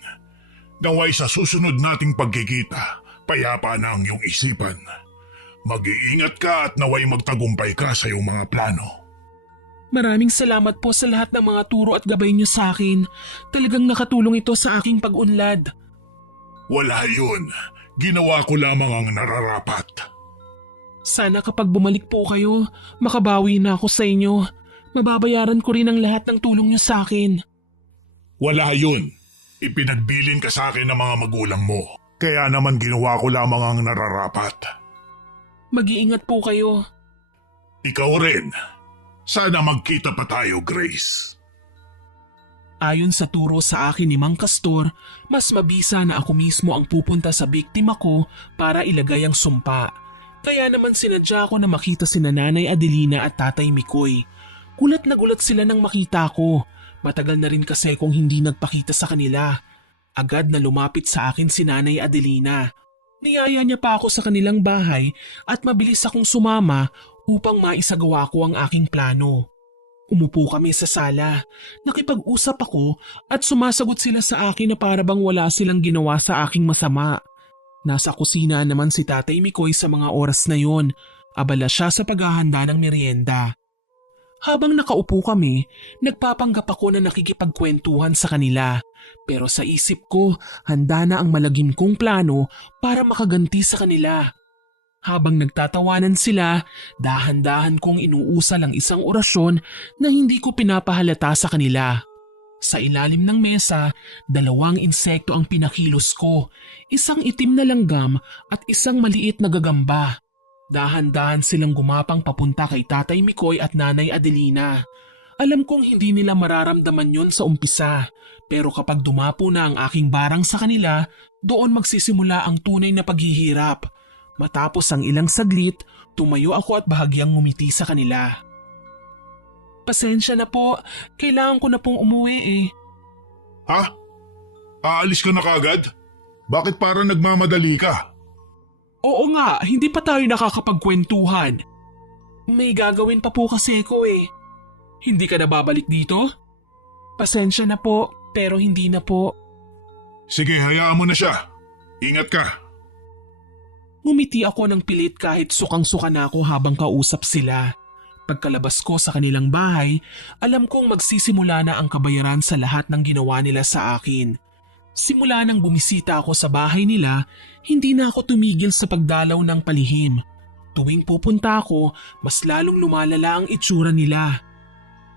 Naway sa susunod nating pagkikita, payapa na ang iyong isipan. Mag-iingat ka at naway magtagumpay ka sa iyong mga plano. Maraming salamat po sa lahat ng mga turo at gabay niyo sa akin. Talagang nakatulong ito sa aking pag-unlad. Wala yun. Ginawa ko lamang ang nararapat. Sana kapag bumalik po kayo, makabawi na ako sa inyo. Mababayaran ko rin ang lahat ng tulong niyo sa akin. Wala yun. Ipinagbilin ka sa akin ng mga magulang mo. Kaya naman ginawa ko lamang ang nararapat. Mag-iingat po kayo. Ikaw rin. Sana magkita pa tayo, Grace. Ayon sa turo sa akin ni Mang Castor, mas mabisa na ako mismo ang pupunta sa biktima ko para ilagay ang sumpa. Kaya naman sinadya ko na makita sina Nanay Adelina at Tatay Mikoy. Gulat na gulat sila nang makita ko. Matagal na rin kasi kung hindi nagpakita sa kanila. Agad na lumapit sa akin si Nanay Adelina. Niyaya niya pa ako sa kanilang bahay at mabilis akong sumama upang maisagawa ko ang aking plano. Umupo kami sa sala. Nakipag-usap ako at sumasagot sila sa akin na para bang wala silang ginawa sa aking masama. Nasa kusina naman si Tatay Mikoy sa mga oras na yon. Abala siya sa paghahanda ng merienda. Habang nakaupo kami, nagpapanggap ako na nakikipagkwentuhan sa kanila. Pero sa isip ko, handa na ang malagim kong plano para makaganti sa kanila. Habang nagtatawanan sila, dahan-dahan kong inuusal ang isang orasyon na hindi ko pinapahalata sa kanila. Sa ilalim ng mesa, 2 insekto ang pinakilos ko, isang itim na langgam at isang maliit na gagamba. Dahan-dahan silang gumapang papunta kay Tatay Mikoy at Nanay Adelina. Alam kong hindi nila mararamdaman yun sa umpisa, pero kapag dumapo na ang aking barang sa kanila, doon magsisimula ang tunay na paghihirap. Matapos ang ilang saglit, tumayo ako at bahagyang ngumiti sa kanila. Pasensya na po, kailangan ko na pong umuwi eh. Ha? Aalis ka na kagad? Bakit parang nagmamadali ka? Oo nga, hindi pa tayo nakakapagkwentuhan. May gagawin pa po kasi ko eh. Hindi ka na babalik dito? Pasensya na po, pero hindi na po. Sige, hayaan mo na siya. Ingat ka. Ngumiti ako ng pilit kahit sukang-suka na ako habang kausap sila. Pagkalabas ko sa kanilang bahay, alam kong magsisimula na ang kabayaran sa lahat ng ginawa nila sa akin. Simula nang bumisita ako sa bahay nila, hindi na ako tumigil sa pagdalaw ng palihim. Tuwing pupunta ako, mas lalong lumalala ang itsura nila.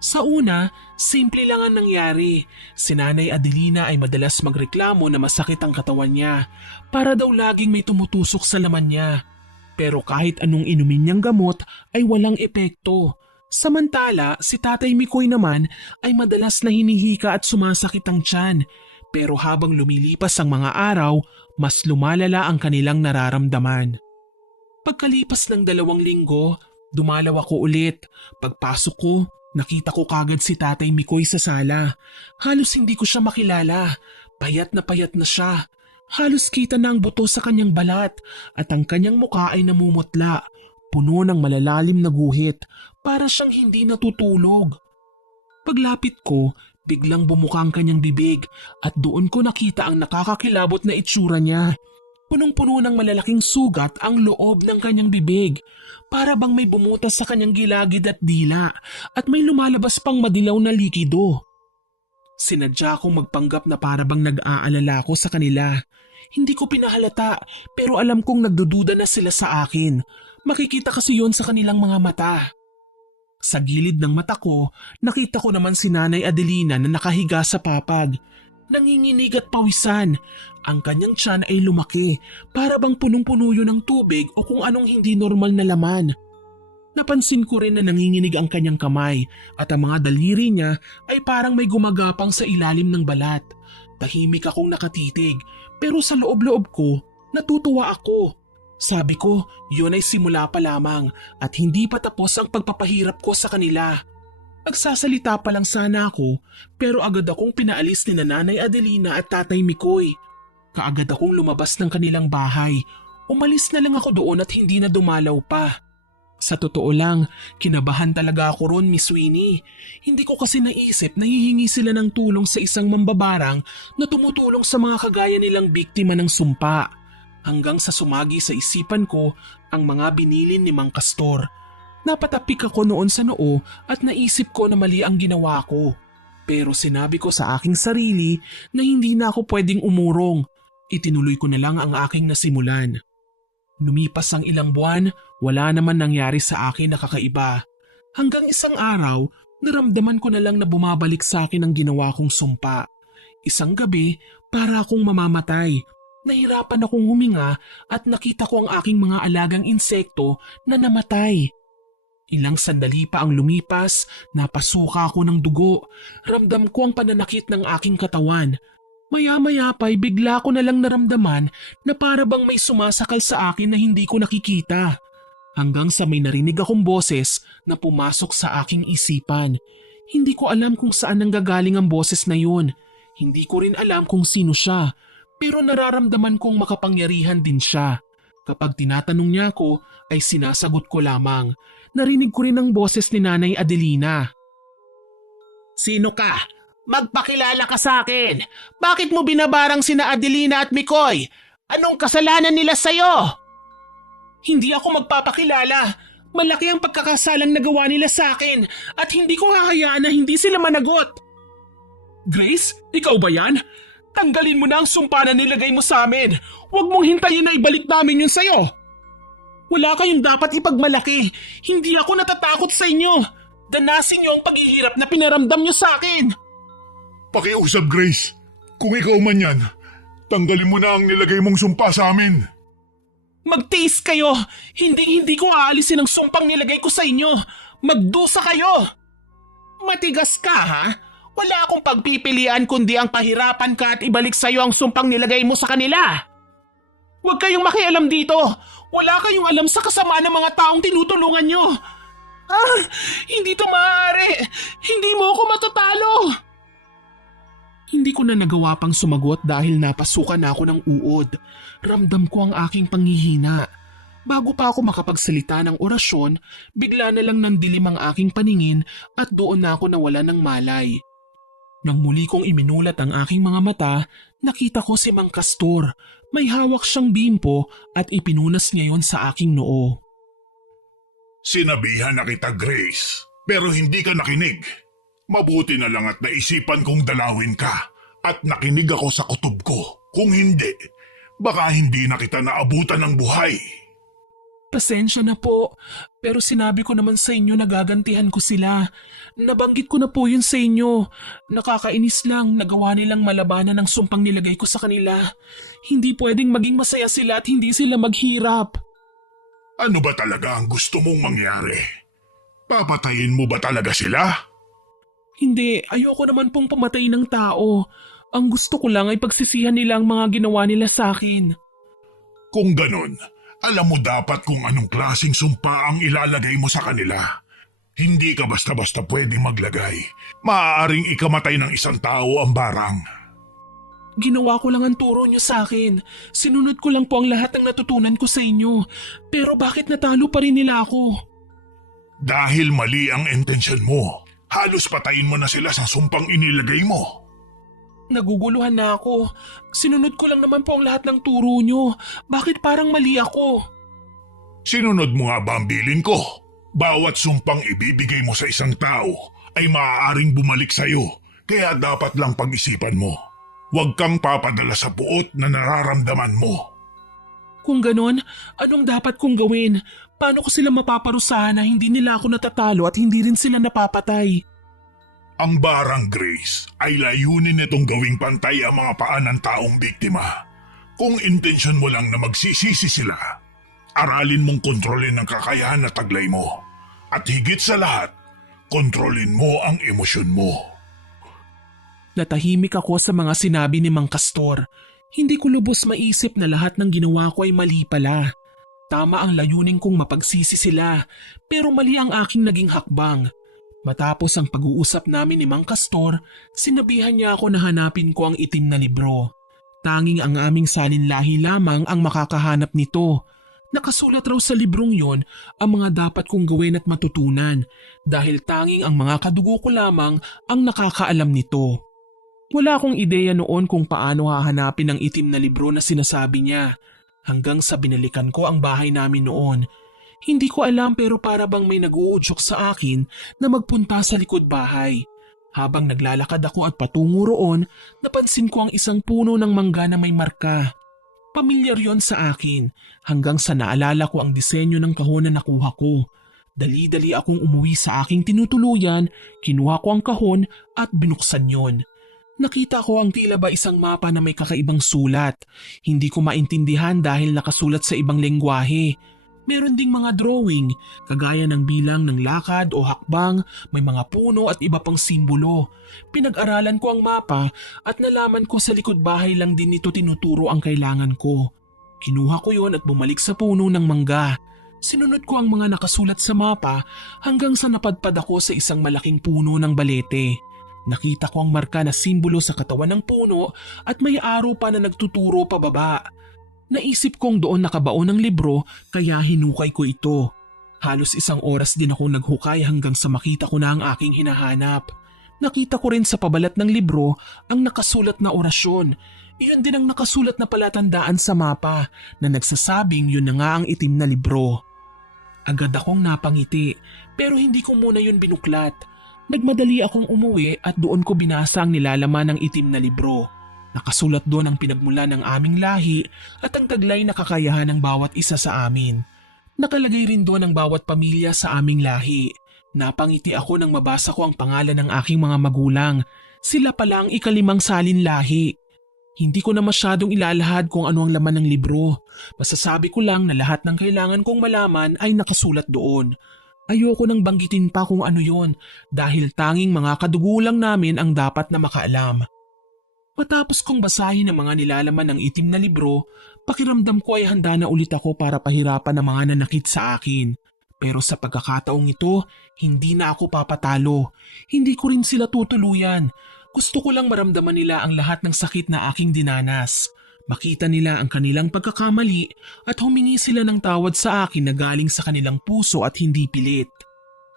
Sa una, simple lang ang nangyari. Si Nanay Adelina ay madalas magreklamo na masakit ang katawan niya. Para daw laging may tumutusok sa laman niya. Pero kahit anong inumin niyang gamot ay walang epekto. Samantala, si Tatay Mikoy naman ay madalas na hinihika at sumasakit ang tiyan. Pero habang lumilipas ang mga araw, mas lumalala ang kanilang nararamdaman. Pagkalipas ng 2 linggo, dumalaw ako ulit. Pagpasok ko, nakita ko kagad si Tatay Mikoy sa sala. Halos hindi ko siya makilala. Payat na siya. Halos kita na ang buto sa kanyang balat at ang kanyang muka ay namumutla. Puno ng malalalim na guhit. Para siyang hindi natutulog. Paglapit ko, biglang bumuka ang kanyang bibig at doon ko nakita ang nakakakilabot na itsura niya. Punong-puno ng malalaking sugat ang loob ng kanyang bibig. Para bang may bumutas sa kanyang gilagid at dila at may lumalabas pang madilaw na likido. Sinadya kong magpanggap na para bang nag-aalala ko sa kanila. Hindi ko pinahalata pero alam kong nagdududa na sila sa akin. Makikita kasi yon sa kanilang mga mata. Sa gilid ng mata ko, nakita ko naman si Nanay Adelina na nakahiga sa papag. Nanginginig at pawisan. Ang kanyang tiyan ay lumaki, para bang punong-puno yun ng tubig o kung anong hindi normal na laman. Napansin ko rin na nanginginig ang kanyang kamay at ang mga daliri niya ay parang may gumagapang sa ilalim ng balat. Tahimik akong nakatitig pero sa loob-loob ko, natutuwa ako. Sabi ko, yun ay simula pa lamang at hindi pa tapos ang pagpapahirap ko sa kanila. Nagsasalita pa lang sana ako pero agad akong pinaalis ni Nanay Adelina at Tatay Mikoy. Kaagad akong lumabas ng kanilang bahay. Umalis na lang ako doon at hindi na dumalaw pa. Sa totoo lang, kinabahan talaga ako ron, Miss Winnie. Hindi ko kasi naisip na hihingi sila ng tulong sa isang mambabarang na tumutulong sa mga kagaya nilang biktima ng sumpa. Hanggang sa sumagi sa isipan ko ang mga binilin ni Mang Castor. Napatapik ako noon sa noo at naisip ko na mali ang ginawa ko. Pero sinabi ko sa aking sarili na hindi na ako pwedeng umurong. Itinuloy ko na lang ang aking nasimulan. Lumipas ang ilang buwan, wala naman nangyari sa akin na kakaiba. Hanggang isang araw, naramdaman ko na lang na bumabalik sa akin ang ginawa kong sumpa. Isang gabi, para akong mamamatay. Nahirapan akong huminga at nakita ko ang aking mga alagang insekto na namatay. Ilang sandali pa ang lumipas, napasuka ako ng dugo. Ramdam ko ang pananakit ng aking katawan. Maya-maya pa'y bigla ko na lang naramdaman na para bang may sumasakal sa akin na hindi ko nakikita. Hanggang sa may narinig akong boses na pumasok sa aking isipan. Hindi ko alam kung saan nanggagaling ang boses na yun. Hindi ko rin alam kung sino siya. Pero nararamdaman kong makapangyarihan din siya. Kapag tinatanong niya ako ay sinasagot ko lamang. Narinig ko rin ang boses ni Nanay Adelina. Sino ka? Magpakilala ka sa akin. Bakit mo binabarang sina Adelina at Mikoy? Anong kasalanan nila sa'yo? Hindi ako magpapakilala. Malaki ang pagkakasalang nagawa nila sa akin at hindi ko hahayaan na hindi sila managot. Grace, ikaw ba yan? Tanggalin mo na ang sumpa na nilagay mo sa amin. Huwag mong hintayin na ibalik namin yun sa'yo. Wala kayong dapat ipagmalaki. Hindi ako natatakot sa inyo. Danasin niyo ang paghihirap na pinaramdam niyo sa akin. Pakiusap, Grace. Kung ikaw man yan, tanggalin mo na ang nilagay mong sumpa sa amin. Magtiis kayo. Hindi ko aalisin ang sumpang nilagay ko sa inyo. Magdusa kayo. Matigas ka, ha? Wala akong pagpipilian kundi ang pahirapan ka at ibalik sa iyo ang sumpang nilagay mo sa kanila. Huwag kayong makialam dito. Wala kayong alam sa kasamaan ng mga taong tinutulungan nyo. Hindi to maaari. Hindi mo ako matatalo. Hindi ko na nagawa pang sumagot dahil napasukan na ako ng uod. Ramdam ko ang aking panghihina. Bago pa ako makapagsalita ng orasyon, bigla na lang nandilim ang aking paningin at doon na ako nawala ng malay. Nang muli kong iminulat ang aking mga mata, nakita ko si Mang Castor. May hawak siyang bimpo at ipinunas niya yon sa aking noo. Sinabihan na kita, Grace, pero hindi ka nakinig. Mabuti na lang at naisipan kong dalawin ka at nakinig ako sa kutob ko. Kung hindi, baka hindi na kita naabutan ng buhay. Pasensya na po, pero sinabi ko naman sa inyo na gagantihan ko sila. Nabanggit ko na po yun sa inyo. Nakakainis lang, nagawa nilang malabanan ng sumpang nilagay ko sa kanila. Hindi pwedeng maging masaya sila at hindi sila maghirap. Ano ba talaga ang gusto mong mangyari? Papatayin mo ba talaga sila? Hindi, ayoko naman pong pamatay ng tao. Ang gusto ko lang ay pagsisihan nila ang mga ginawa nila sa akin. Kung ganun, alam mo dapat kung anong klaseng sumpa ang ilalagay mo sa kanila. Hindi ka basta-basta pwedeng maglagay. Maaaring ikamatay ng isang tao ang barang. Ginawa ko lang ang turo niyo sa akin. Sinunod ko lang po ang lahat ng natutunan ko sa inyo. Pero bakit natalo pa rin nila ako? Dahil mali ang intensyon mo. Halos patayin mo na sila sa sumpang inilagay mo. Naguguluhan na ako. Sinunod ko lang naman po ang lahat ng turo niyo. Bakit parang mali ako? Sinunod mo nga ba ang bilin ko? Bawat sumpang ibibigay mo sa isang tao ay maaaring bumalik sa'yo. Kaya dapat lang pag-isipan mo. Huwag kang papadala sa buot na nararamdaman mo. Kung ganon, anong dapat kong gawin? Paano ko sila mapaparusahan na hindi nila ako natatalo at hindi rin sila napapatay? Ang barang, Grace, ay layunin nitong gawing pantay ang mga paa ng taong biktima. Kung intensyon mo lang na magsisisi sila, aralin mong kontrolin ang kakayahan na taglay mo. At higit sa lahat, kontrolin mo ang emosyon mo. Natahimik ako sa mga sinabi ni Mang Castor. Hindi ko lubos maisip na lahat ng ginawa ko ay mali pala. Tama ang layunin kong mapagsisi sila, pero mali ang aking naging hakbang. Matapos ang pag-uusap namin ni Mang Castor, sinabihan niya ako na hanapin ko ang itim na libro. Tanging ang aming salinlahi lamang ang makakahanap nito. Nakasulat raw sa librong yon ang mga dapat kong gawin at matutunan dahil tanging ang mga kadugo ko lamang ang nakakaalam nito. Wala akong ideya noon kung paano hahanapin ang itim na libro na sinasabi niya. Hanggang sa binalikan ko ang bahay namin noon. Hindi ko alam pero para bang may nag-uudyok sa akin na magpunta sa likod bahay. Habang naglalakad ako at patungo roon, napansin ko ang isang puno ng mangga na may marka. Pamilyar yon sa akin hanggang sa naalala ko ang disenyo ng kahon na nakuha ko. Dali-dali akong umuwi sa aking tinutuluyan, kinuha ko ang kahon at binuksan yon. Nakita ko ang tila ba isang mapa na may kakaibang sulat. Hindi ko maintindihan dahil nakasulat sa ibang lengguwahe. Meron ding mga drawing, kagaya ng bilang ng lakad o hakbang, may mga puno at iba pang simbolo. Pinag-aralan ko ang mapa at nalaman ko sa likod bahay lang din nito tinuturo ang kailangan ko. Kinuha ko yon at bumalik sa puno ng mangga. Sinunod ko ang mga nakasulat sa mapa hanggang sa napadpad ako sa isang malaking puno ng balete. Nakita ko ang marka na simbolo sa katawan ng puno at may araw pa na nagtuturo pababa. Naisip kong doon nakabaon ng libro kaya hinukay ko ito. Halos isang oras din akong naghukay hanggang sa makita ko na ang aking hinahanap. Nakita ko rin sa pabalat ng libro ang nakasulat na orasyon. Iyon din ang nakasulat na palatandaan sa mapa na nagsasabing yun na nga ang itim na libro. Agad akong napangiti pero hindi ko muna yun binuklat. Nagmadali akong umuwi at doon ko binasa ang nilalaman ng itim na libro. Nakasulat doon ang pinagmula ng aming lahi at ang taglay na kakayahan ng bawat isa sa amin. Nakalagay rin doon ang bawat pamilya sa aming lahi. Napangiti ako nang mabasa ko ang pangalan ng aking mga magulang. Sila pala ang ikalimang salinlahi. Hindi ko na masyadong ilalahad kung ano ang laman ng libro. Masasabi ko lang na lahat ng kailangan kong malaman ay nakasulat doon. Ayoko nang banggitin pa kung ano yon dahil tanging mga kadugo lang namin ang dapat na makaalam. Matapos kong basahin ang mga nilalaman ng itim na libro, pakiramdam ko ay handa na ulit ako para pahirapan ang mga nanakit sa akin. Pero sa pagkakataong ito, hindi na ako papatalo. Hindi ko rin sila tutuluyan. Gusto ko lang maramdaman nila ang lahat ng sakit na aking dinanas. Makita nila ang kanilang pagkakamali at humingi sila ng tawad sa akin na galing sa kanilang puso at hindi pilit.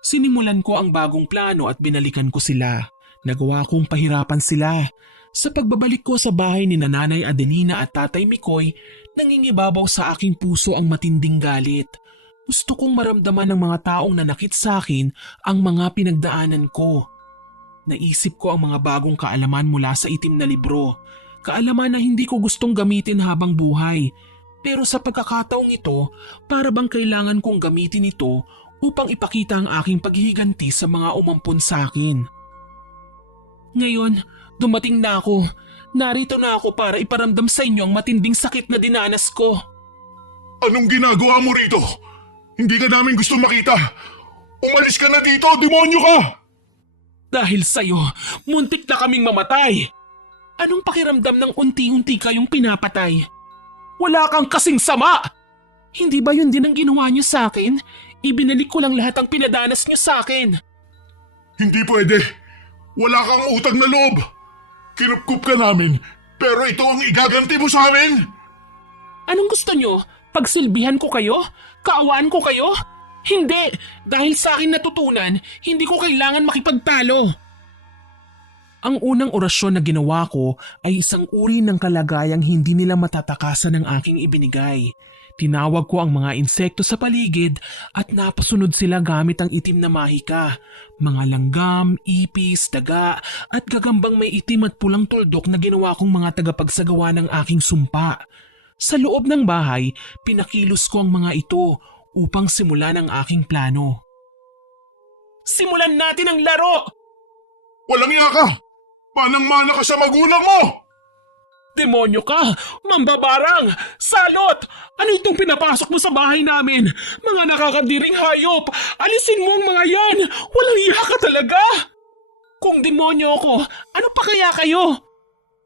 Sinimulan ko ang bagong plano at binalikan ko sila. Nagawa kong pahirapan sila. Sa pagbabalik ko sa bahay ni Nanay Adelina at Tatay Mikoy, nangingibabaw sa aking puso ang matinding galit. Gusto kong maramdaman ng mga taong nanakit sa akin ang mga pinagdaanan ko. Naisip ko ang mga bagong kaalaman mula sa itim na libro. Kaalaman na hindi ko gustong gamitin habang buhay. Pero sa pagkakataong ito, para bang kailangan kong gamitin ito upang ipakita ang aking paghihiganti sa mga umampon sa akin. Ngayon, dumating na ako. Narito na ako para iparamdam sa inyo ang matinding sakit na dinanas ko. Anong ginagawa mo rito? Hindi ka namin gusto makita. Umalis ka na dito, demonyo ka! Dahil sa'yo, muntik na kaming mamatay. Anong pakiramdam ng unti-unti kayong pinapatay? Wala kang kasing sama! Hindi ba yun din ang ginawa niyo sa akin? Ibinalik ko lang lahat ang pinadanas niyo sa akin. Hindi pwede. Wala kang utang na loob. Kinupkup ka namin, pero ito ang igaganti mo sa amin. Anong gusto niyo? Pagsilbihan ko kayo? Kaawaan ko kayo? Hindi! Dahil sa akin natutunan, hindi ko kailangan makipagtalo. Ang unang orasyon na ginawa ko ay isang uri ng kalagayang hindi nila matatakasan ng aking ibinigay. Tinawag ko ang mga insekto sa paligid at napasunod sila gamit ang itim na mahika. Mga langgam, ipis, daga at gagambang may itim at pulang tuldok na ginawa kong mga tagapagsagawa ng aking sumpa. Sa loob ng bahay, pinakilos ko ang mga ito upang simulan ang aking plano. Simulan natin ang laro! Walang iya ka! Manang-mana ka sa magulang mo! Demonyo ka! Mambabarang! Salot! Ano itong pinapasok mo sa bahay namin? Mga nakakadiring hayop! Alisin mo ang mga yan! Walang iya ka talaga! Kung demonyo ako, ano pa kaya kayo?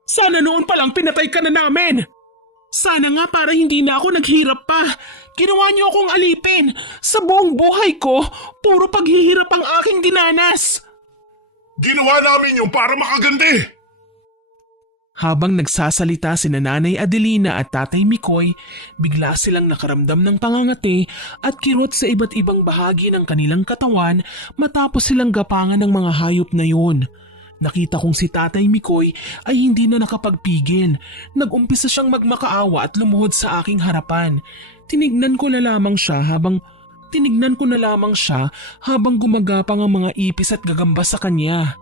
Sana noon pa lang pinatay ka na namin! Sana nga para hindi na ako naghirap pa. Ginawa niyo akong alipin. Sa buong buhay ko, puro paghihirap ang aking dinanas. Ginawa namin yung para makaganti! Habang nagsasalita sina Nanay Adelina at Tatay Mikoy, bigla silang nakaramdam ng pangangati at kirot sa iba't ibang bahagi ng kanilang katawan matapos silang gapangan ng mga hayop na yun. Nakita kong si Tatay Mikoy ay hindi na nakapagpigil. Nag-umpisa siyang magmakaawa at lumuhod sa aking harapan. Tinignan ko na lamang siya habang gumagapang ang mga ipis at gagamba sa kanya.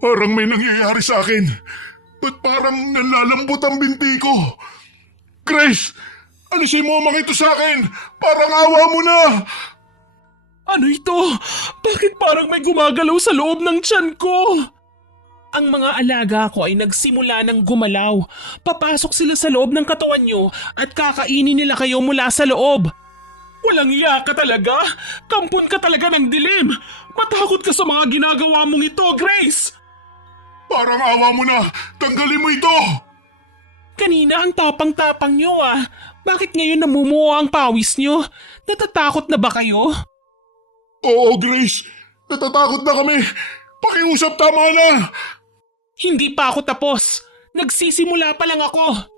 Parang may nangyayari sa akin. Ba't parang nalalambot ang binti ko? Grace! Alisin mo ang mga ito sa akin! Parang awa mo na! Ano ito? Bakit parang may gumagalaw sa loob ng tiyan ko? Ang mga alaga ko ay nagsimula ng gumalaw. Papasok sila sa loob ng katawan nyo at kakainin nila kayo mula sa loob. Walang iya ka talaga? Kampon ka talaga ng dilim. Matakot ka sa mga ginagawa mong ito, Grace. Parang awa mo na! Tanggalin mo ito! Kanina ang tapang-tapang nyo ah. Bakit ngayon namumuo ang pawis nyo? Natatakot na ba kayo? Oo, Grace! Natatakot na kami! Pakiusap, tama na! Hindi pa ako tapos. Nagsisimula pa lang ako.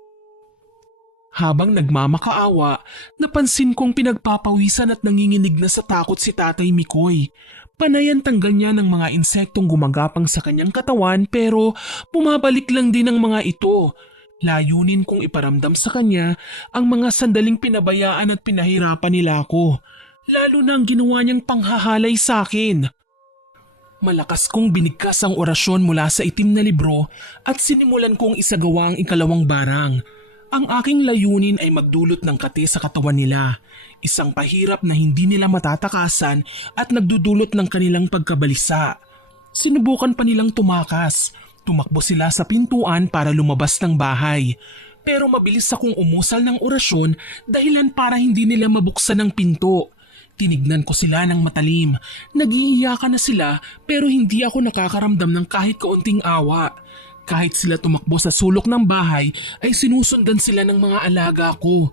Habang nagmamakaawa, napansin kong pinagpapawisan at nanginginig na sa takot si Tatay Mikoy. Panay ang tanggal niya ng mga insektong gumagapang sa kanyang katawan pero bumabalik lang din ang mga ito. Layunin kong iparamdam sa kanya ang mga sandaling pinabayaan at pinahirapan nila ako. Lalo na ang ginawa niyang panghahalay sa akin. Malakas kong binigkas ang orasyon mula sa itim na libro at sinimulan kong isagawa ang ikalawang barang. Ang aking layunin ay magdulot ng kate sa katawan nila. Isang pahirap na hindi nila matatakasan at nagdudulot ng kanilang pagkabalisa. Sinubukan pa nilang tumakas. Tumakbo sila sa pintuan para lumabas ng bahay. Pero mabilis akong umusal ng orasyon dahilan para hindi nila mabuksan ang pinto. Tinignan ko sila ng matalim. Nag-iiyakan na sila pero hindi ako nakakaramdam ng kahit kaunting awa. Kahit sila tumakbo sa sulok ng bahay ay sinusundan sila ng mga alaga ko.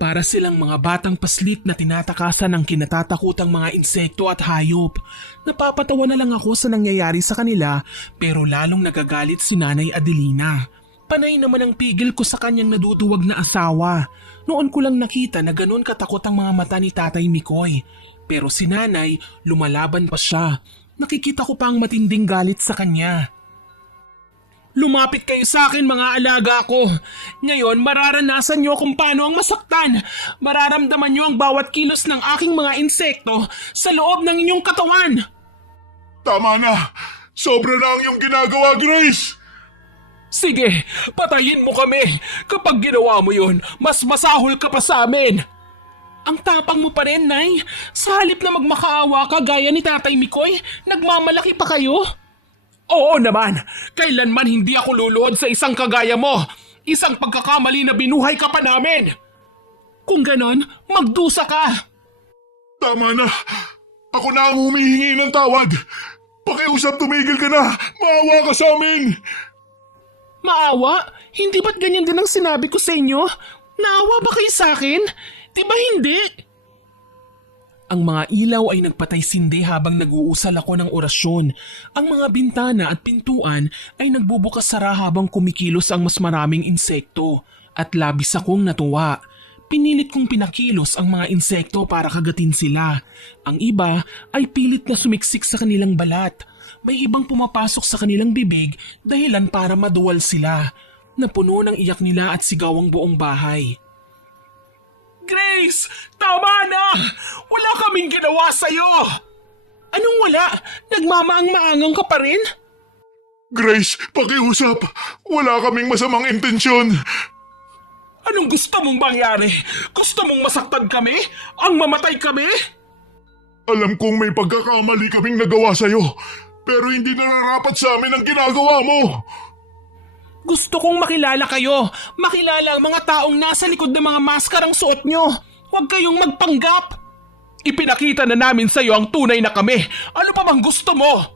Para silang mga batang paslit na tinatakasan ng kinatatakutang mga insekto at hayop. Napapatawa na lang ako sa nangyayari sa kanila pero lalong nagagalit si Nanay Adelina. Panay naman ang pigil ko sa kanyang naduduwag na asawa. Noon ko lang nakita na ganun katakot ang mga mata ni Tatay Mikoy. Pero si Nanay, lumalaban pa siya. Nakikita ko pa ang matinding galit sa kanya. Lumapit kayo sa akin mga alaga ko. Ngayon mararanasan nyo kung paano ang masaktan. Mararamdaman nyo ang bawat kilos ng aking mga insekto sa loob ng inyong katawan. Tama na! Sobra na ang iyong ginagawa, Grace! Sige, patayin mo kami. Kapag ginawa mo yun, mas masahol ka pa sa amin. Ang tapang mo pa rin, Nay. Sa halip na magmakaawa ka gaya ni Tatay Mikoy, nagmamalaki pa kayo? Oo naman, kailanman hindi ako luluhod sa isang kagaya mo. Isang pagkakamali na binuhay ka pa namin. Kung ganon, magdusa ka. Tama na! Ako na ang humihingi ng tawad! Pakiusap, tumigil ka na! Maawa ka sa amin! Maawa? Hindi ba't ganyan din ang sinabi ko sa inyo? Naawa ba kayo sa akin? Di ba hindi? Ang mga ilaw ay nagpatay-sindi habang nag-uusal ako ng orasyon. Ang mga bintana at pintuan ay nagbubukas-sara habang kumikilos ang mas maraming insekto. At labis akong natuwa. Pinilit kong pinakilos ang mga insekto para kagatin sila. Ang iba ay pilit na sumiksik sa kanilang balat. May ibang pumapasok sa kanilang bibig dahilan para maduwal sila. Napuno ng iyak nila at sigaw ang buong bahay. Grace! Tama na! Wala kaming ginawa sa'yo! Anong wala? Nagmamaang-maangang ka pa rin? Grace, pakiusap. Wala kaming masamang intensyon. Anong gusto mong mangyari? Gusto mong masaktan kami? Ang mamatay kami? Alam kong may pagkakamali kaming nagawa sa'yo, pero hindi nararapat sa amin ang ginagawa mo. Gusto kong makilala kayo. Makilala ang mga taong nasa likod ng mga maskarang suot nyo. Huwag kayong magpanggap. Ipinakita na namin sa'yo ang tunay na kami. Ano pa bang gusto mo?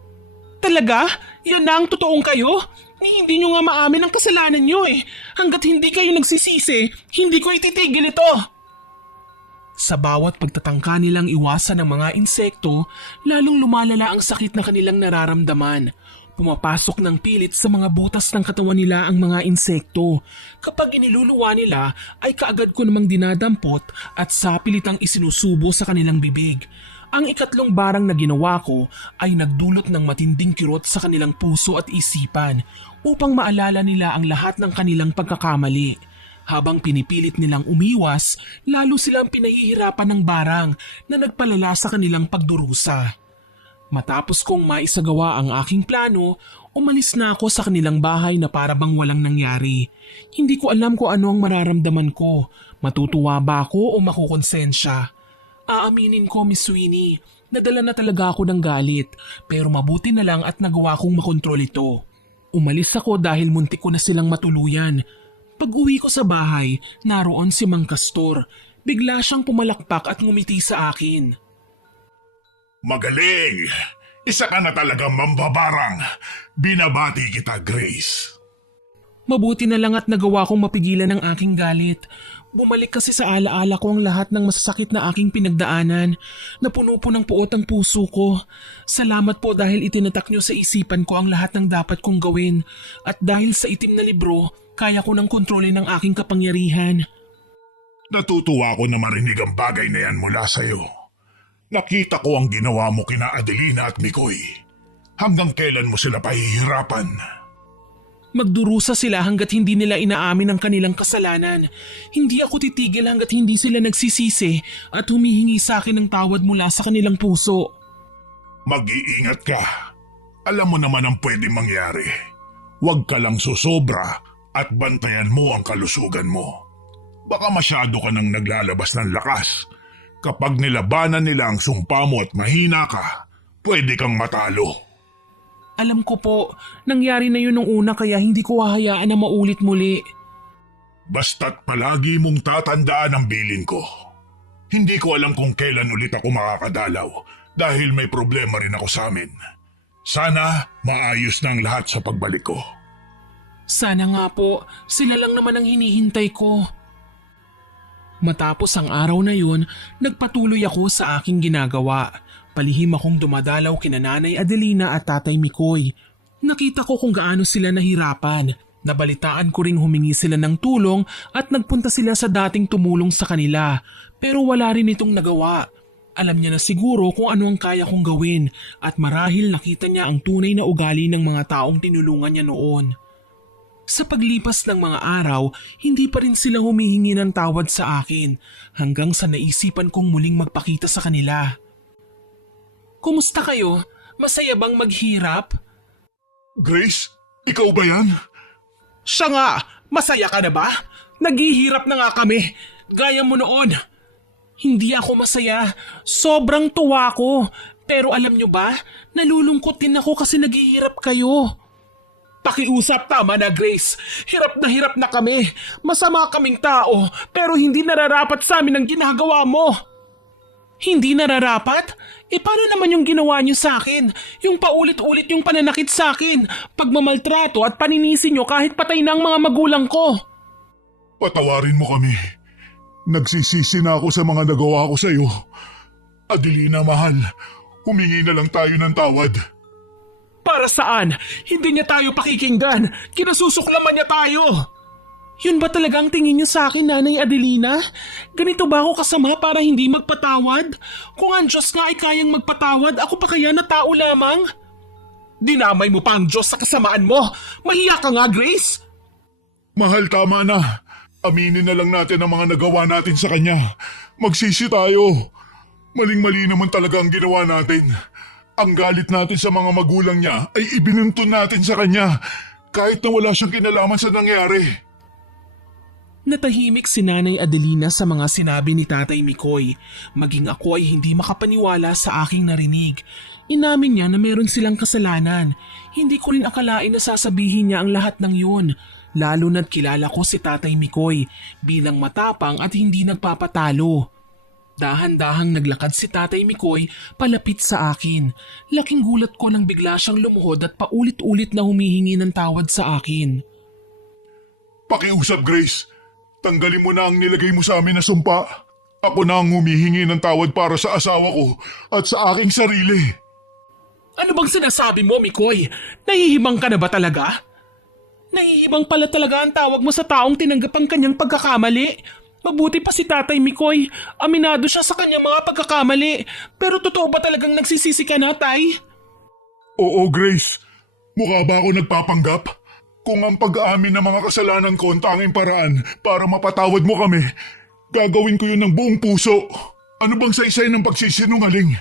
Talaga? Yan na ang totoong kayo? Hindi nyo nga maamin ang kasalanan nyo eh. Hanggat hindi kayo nagsisisi, hindi ko ititigil ito. Sa bawat pagtatangka nilang iwasan ng mga insekto, lalong lumalala ang sakit na kanilang nararamdaman. Pumapasok ng pilit sa mga butas ng katawan nila ang mga insekto. Kapag iniluluwa nila ay kaagad ko namang dinadampot at sapilitang isinusubo sa kanilang bibig. Ang ikatlong barang na ginawa ko ay nagdulot ng matinding kirot sa kanilang puso at isipan upang maalala nila ang lahat ng kanilang pagkakamali. Habang pinipilit nilang umiwas, lalo silang pinahihirapan ng barang na nagpalala sa kanilang pagdurusa. Matapos kong maisagawa ang aking plano, umalis na ako sa kanilang bahay na para bang walang nangyari. Hindi ko alam kung ano ang mararamdaman ko. Matutuwa ba ako o makukonsensya? Aaminin ko, Miss Sweeney, nadala na talaga ako ng galit, pero mabuti na lang at nagawa kong makontrol ito. Umalis ako dahil muntik ko na silang matuluyan. Pag-uwi ko sa bahay, naroon si Mang Castor. Bigla siyang pumalakpak at ngumiti sa akin. Magaling! Isa ka na talagang mambabarang. Binabati kita, Grace. Mabuti na lang at nagawa kong mapigilan ang aking galit. Bumalik kasi sa alaala ko ang lahat ng masasakit na aking pinagdaanan. Napuno po ng puot ang puso ko. Salamat po dahil itinatak niyo sa isipan ko ang lahat ng dapat kong gawin. At dahil sa itim na libro, kaya ko nang kontrolin ang aking kapangyarihan. Natutuwa ako na marinig ang bagay na yan mula sa'yo. Nakita ko ang ginawa mo kina Adelina at Mikoy. Hanggang kailan mo sila pahihirapan? Magdurusa sila hanggat hindi nila inaamin ang kanilang kasalanan. Hindi ako titigil hanggat hindi sila nagsisisi at humihingi sa akin ng tawad mula sa kanilang puso. Mag-iingat ka. Alam mo naman ang pwede mangyari. Huwag ka lang susobra at bantayan mo ang kalusugan mo. Baka masyado ka nang naglalabas ng lakas. Kapag nilabanan nila ang sumpa mo at mahina ka, pwede kang matalo. Alam ko po, nangyari na yun nung una kaya hindi ko hahayaan na maulit muli. Basta't palagi mong tatandaan ang bilin ko. Hindi ko alam kung kailan ulit ako makakadalaw dahil may problema rin ako sa amin. Sana maayos na ang lahat sa pagbalik ko. Sana nga po, sila lang naman ang hinihintay ko. Matapos ang araw na yun, nagpatuloy ako sa aking ginagawa. Palihim akong dumadalaw kina Nanay Adelina at Tatay Mikoy. Nakita ko kung gaano sila nahirapan. Nabalitaan ko ring humingi sila ng tulong at nagpunta sila sa dating tumulong sa kanila. Pero wala rin itong nagawa. Alam niya na siguro kung ano ang kaya kong gawin at marahil nakita niya ang tunay na ugali ng mga taong tinulungan niya noon. Sa paglipas ng mga araw, hindi pa rin sila humihingi ng tawad sa akin hanggang sa naisipan kong muling magpakita sa kanila. Kumusta kayo? Masaya bang maghirap? Grace, ikaw ba yan? Siya nga! Masaya ka na ba? Naghihirap na nga kami. Gaya mo noon. Hindi ako masaya. Sobrang tuwa ko. Pero alam nyo ba, nalulungkot din ako kasi naghihirap kayo. Pakiusap, tama na Grace. Hirap na kami. Masama kaming tao pero hindi nararapat sa amin ang ginagawa mo. Hindi nararapat? Paano naman yung ginawa niyo sa akin? Yung paulit-ulit yung pananakit sa akin, pagmamaltrato at paninisi niyo kahit patay na ang mga magulang ko. Patawarin mo kami. Nagsisisi na ako sa mga nagawa ko sa'yo. Adelina, mahal. Humingi na lang tayo ng tawad. Para saan? Hindi niya tayo pakikinggan. Kinasusuklaman niya tayo. Yun ba talaga ang tingin niyo sa akin, Nanay Adelina? Ganito ba ako kasama para hindi magpatawad? Kung ang Diyos nga ay kayang magpatawad, ako pa kaya na tao lamang? Dinamay mo pa ang Diyos sa kasamaan mo. Mahiya ka nga, Grace. Mahal, tama na. Aminin na lang natin ang mga nagawa natin sa kanya. Magsisi tayo. Maling-mali naman talaga ang ginawa natin. Ang galit natin sa mga magulang niya ay ibinuntun natin sa kanya kahit na wala siyang kinalaman sa nangyari. Natahimik si Nanay Adelina sa mga sinabi ni Tatay Mikoy. Maging ako ay hindi makapaniwala sa aking narinig. Inamin niya na meron silang kasalanan. Hindi ko rin akalain na sasabihin niya ang lahat ng yun. Lalo na't kilala ko si Tatay Mikoy bilang matapang at hindi nagpapatalo. Dahan-dahang naglakad si Tatay Mikoy palapit sa akin. Laking gulat ko nang bigla siyang lumuhod at paulit-ulit na humihingi ng tawad sa akin. Pakiusap, Grace. Tanggalin mo na ang nilagay mo sa amin na sumpa. Ako na ang humihingi ng tawad para sa asawa ko at sa aking sarili. Ano bang sinasabi mo, Mikoy? Nahihibang ka na ba talaga? Nahihibang pala talaga ang tawag mo sa taong tinanggap ang kanyang pagkakamali. Mabuti pa si Tatay Mikoy. Aminado siya sa kanyang mga pagkakamali. Pero totoo ba talagang nagsisisi ka na, Tay? Oo, Grace. Mukha ba ako nagpapanggap? Kung ang pag-aamin ng mga kasalanan ko ang tanging paraan para mapatawad mo kami, gagawin ko yun ng buong puso. Ano bang saysay ng pagsisinungaling?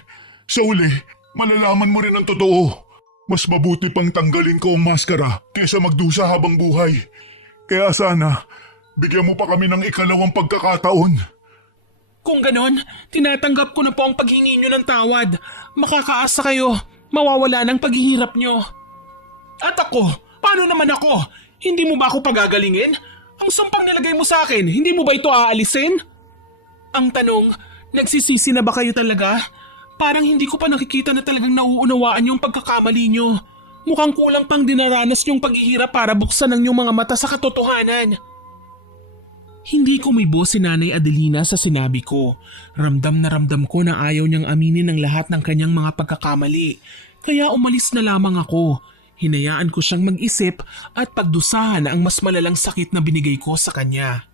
Sa uli, malalaman mo rin ang totoo. Mas mabuti pang tanggalin ko ang maskara kaysa magdusa habang buhay. Kaya sana, bigyan mo pa kami ng ikalawang pagkakataon. Kung ganon, tinatanggap ko na po ang paghingi nyo ng tawad. Makakaasa kayo, mawawala ng paghihirap nyo. At ako, paano naman ako? Hindi mo ba ako pagagalingin? Ang sampang nilagay mo sa akin, hindi mo ba ito aalisin? Ang tanong, nagsisisi na ba kayo talaga? Parang hindi ko pa nakikita na talagang nauunawaan yung pagkakamali nyo. Mukhang kulang pang dinaranas yung paghihirap para buksan ang inyong mga mata sa katotohanan. Hindi kumibo si Nanay Adelina sa sinabi ko. Ramdam na ramdam ko na ayaw niyang aminin ang lahat ng kanyang mga pagkakamali. Kaya umalis na lamang ako. Hinayaan ko siyang mag-isip at pagdusahan ang mas malalang sakit na binigay ko sa kanya.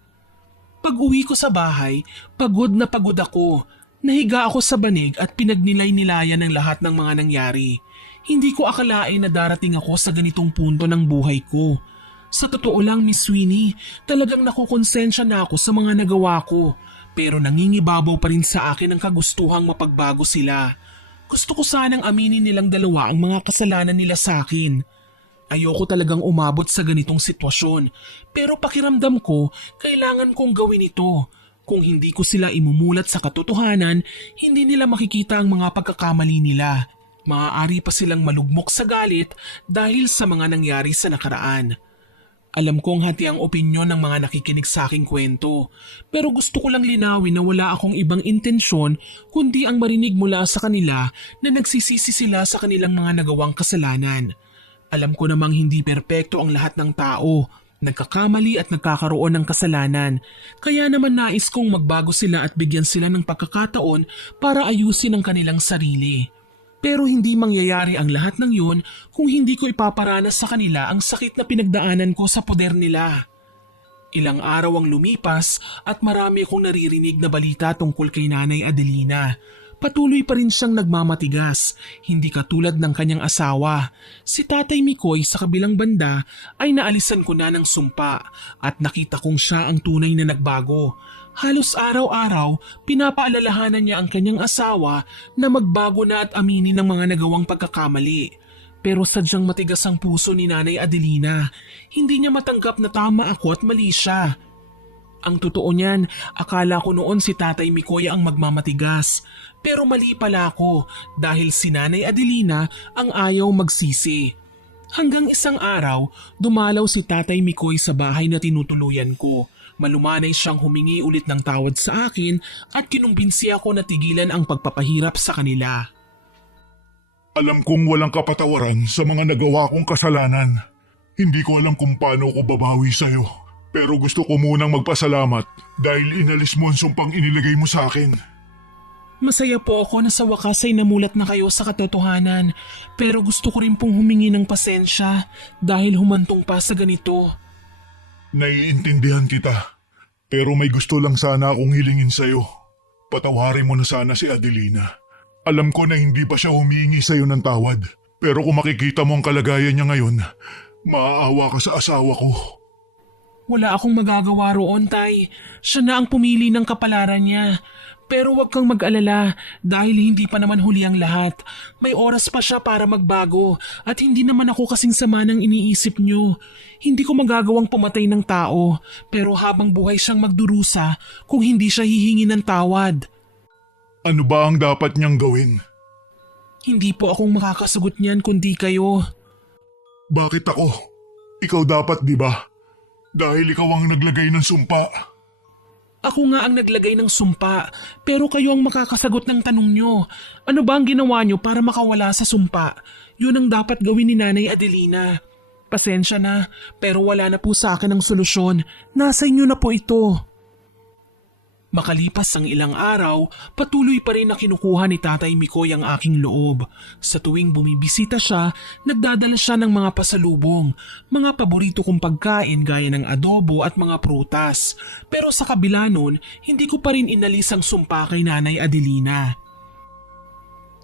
Pag-uwi ko sa bahay, pagod na pagod ako. Nahiga ako sa banig at pinagnilay-nilayan ng lahat ng mga nangyari. Hindi ko akalain na darating ako sa ganitong punto ng buhay ko. Sa totoo lang, Miss Sweeney, talagang nakukonsensya na ako sa mga nagawa ko. Pero nangingibabaw pa rin sa akin ang kagustuhang mapagbago sila. Gusto ko sanang aminin nilang dalawa ang mga kasalanan nila sa akin. Ayoko talagang umabot sa ganitong sitwasyon, pero pakiramdam ko, kailangan kong gawin ito. Kung hindi ko sila imumulat sa katotohanan, hindi nila makikita ang mga pagkakamali nila. Maaari pa silang malugmok sa galit dahil sa mga nangyari sa nakaraan. Alam kong hati ang opinyon ng mga nakikinig sa aking kwento, pero gusto ko lang linawin na wala akong ibang intensyon kundi ang marinig mula sa kanila na nagsisisi sila sa kanilang mga nagawang kasalanan. Alam ko namang hindi perpekto ang lahat ng tao, nagkakamali at nagkakaroon ng kasalanan, kaya naman nais kong magbago sila at bigyan sila ng pagkakataon para ayusin ang kanilang sarili. Pero hindi mangyayari ang lahat ng yun kung hindi ko ipaparanas sa kanila ang sakit na pinagdaanan ko sa poder nila. Ilang araw ang lumipas at marami akong naririnig na balita tungkol kay Nanay Adelina. Patuloy pa rin siyang nagmamatigas, hindi katulad ng kanyang asawa. Si Tatay Mikoy sa kabilang banda ay naalisan ko na ng sumpa at nakita kong siya ang tunay na nagbago. Halos araw-araw, pinapaalalahanan niya ang kanyang asawa na magbago na at aminin ng mga nagawang pagkakamali. Pero sadyang matigas ang puso ni Nanay Adelina. Hindi niya matanggap na tama ako at mali siya. Ang totoo niyan, akala ko noon si Tatay Mikoy ang magmamatigas. Pero mali pala ako dahil si Nanay Adelina ang ayaw magsisi. Hanggang isang araw, dumalaw si Tatay Mikoy sa bahay na tinutuluyan ko. Malumanay siyang humingi ulit ng tawad sa akin at kinumbinsi ako na tigilan ang pagpapahirap sa kanila. Alam kong walang kapatawaran sa mga nagawa kong kasalanan. Hindi ko alam kung paano ko babawi sa'yo. Pero gusto ko munang magpasalamat dahil inalis mo ang sumpang inilagay mo sa akin. Masaya po ako na sa wakas ay namulat na kayo sa katotohanan, pero gusto ko rin pong humingi ng pasensya dahil humantong pa sa ganito. Naiintindihan kita, pero may gusto lang sana akong hilingin sa'yo. Patawarin mo na sana si Adelina. Alam ko na hindi pa siya humingi sa'yo ng tawad, pero kung makikita mo ang kalagayan niya ngayon, maaawa ka sa asawa ko. Wala akong magagawa roon, Tay. Siya na ang pumili ng kapalaran niya. Pero huwag kang mag-alala dahil hindi pa naman huli ang lahat. May oras pa siya para magbago at hindi naman ako kasing sama ng iniisip niyo. Hindi ko magagawang pumatay ng tao pero habang buhay siyang magdurusa kung hindi siya hihingi ng tawad. Ano ba ang dapat niyang gawin? Hindi po akong makakasagot niyan kundi kayo. Bakit ako? Ikaw dapat, di ba? Dahil ikaw ang naglagay ng sumpa. Ako nga ang naglagay ng sumpa, pero kayo ang makakasagot ng tanong nyo. Ano ba ang ginawa nyo para makawala sa sumpa? Yun ang dapat gawin ni Nanay Adelina. Pasensya na, pero wala na po sa akin ang solusyon. Nasa inyo na po ito. Makalipas ang ilang araw, patuloy pa rin na kinukuha ni Tatay Mikoy ang aking loob. Sa tuwing bumibisita siya, nagdadala siya ng mga pasalubong, mga paborito kong pagkain gaya ng adobo at mga prutas. Pero sa kabila nun, hindi ko pa rin inalis ang sumpa kay Nanay Adelina.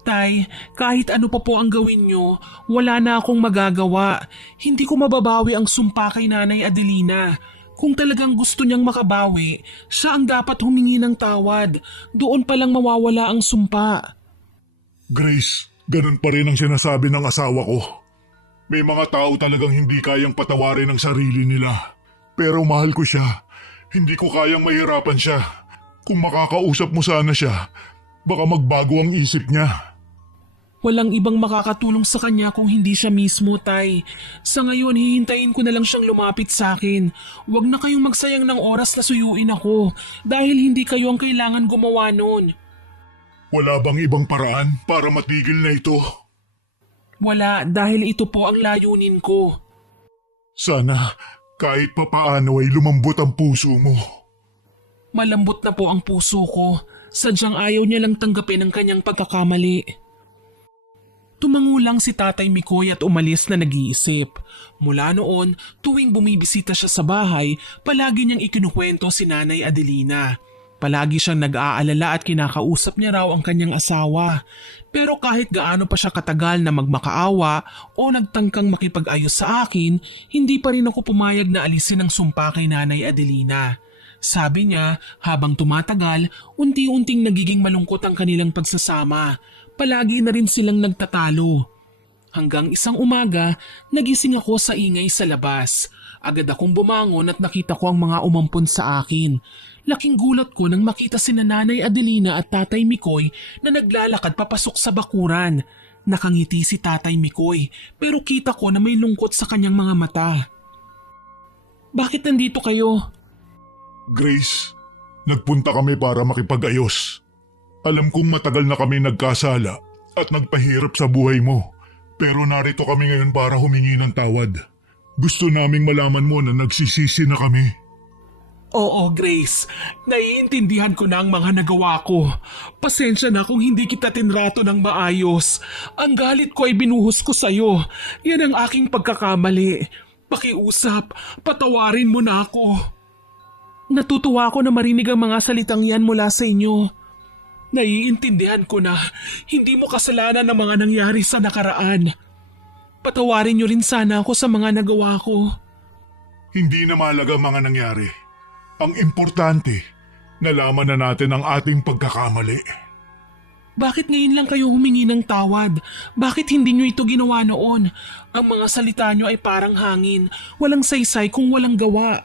Tay, kahit ano pa po ang gawin nyo, wala na akong magagawa. Hindi ko mababawi ang sumpa kay Nanay Adelina. Kung talagang gusto niyang makabawi, siya ang dapat humingi ng tawad. Doon palang mawawala ang sumpa. Grace, ganun pa rin ang sinasabi ng asawa ko. May mga tao talagang hindi kayang patawarin ang sarili nila. Pero mahal ko siya. Hindi ko kayang mahirapan siya. Kung makakausap mo sana siya, baka magbago ang isip niya. Walang ibang makakatulong sa kanya kung hindi siya mismo, Tay. Sa ngayon, hihintayin ko na lang siyang lumapit sa akin. Huwag na kayong magsayang ng oras na suyuin ako dahil hindi kayo ang kailangan gumawa nun. Wala bang ibang paraan para matigil na ito? Wala, dahil ito po ang layunin ko. Sana kahit papaano ay lumambot ang puso mo. Malambot na po ang puso ko. Sadyang ayaw niya lang tanggapin ang kanyang pagkakamali. Tumango lang si Tatay Mikoy at umalis na nag-iisip. Mula noon, tuwing bumibisita siya sa bahay, palagi niyang ikinukwento si Nanay Adelina. Palagi siyang nag-aalala at kinakausap niya raw ang kanyang asawa. Pero kahit gaano pa siya katagal na magmakaawa o nagtangkang makipag-ayos sa akin, hindi pa rin ako pumayag na alisin ang sumpa kay Nanay Adelina. Sabi niya, habang tumatagal, unti-unting nagiging malungkot ang kanilang pagsasama. Palagi na rin silang nagtatalo. Hanggang isang umaga, nagising ako sa ingay sa labas. Agad akong bumangon at nakita ko ang mga umampon sa akin. Laking gulat ko nang makita sina Nanay Adelina at Tatay Mikoy na naglalakad papasok sa bakuran. Nakangiti si Tatay Mikoy pero kita ko na may lungkot sa kanyang mga mata. Bakit nandito kayo? Grace, nagpunta kami para makipag-ayos. Alam kong matagal na kami nagkasala at nagpahirap sa buhay mo. Pero narito kami ngayon para humingi ng tawad. Gusto naming malaman mo na nagsisisi na kami. Oo, Grace. Naiintindihan ko na ang mga nagawa ko. Pasensya na kung hindi kita tinrato ng maayos. Ang galit ko ay binuhos ko sa'yo. Yan ang aking pagkakamali. Pakiusap, patawarin mo na ako. Natutuwa ako na marinig ang mga salitang yan mula sa inyo. Naiintindihan ko na hindi mo kasalanan ang mga nangyari sa nakaraan. Patawarin niyo rin sana ako sa mga nagawa ko. Hindi na mahalaga ang mga nangyari. Ang importante, nalaman na natin ang ating pagkakamali. Bakit ngayon lang kayo humingi ng tawad? Bakit hindi niyo ito ginawa noon? Ang mga salita niyo ay parang hangin, walang saysay kung walang gawa.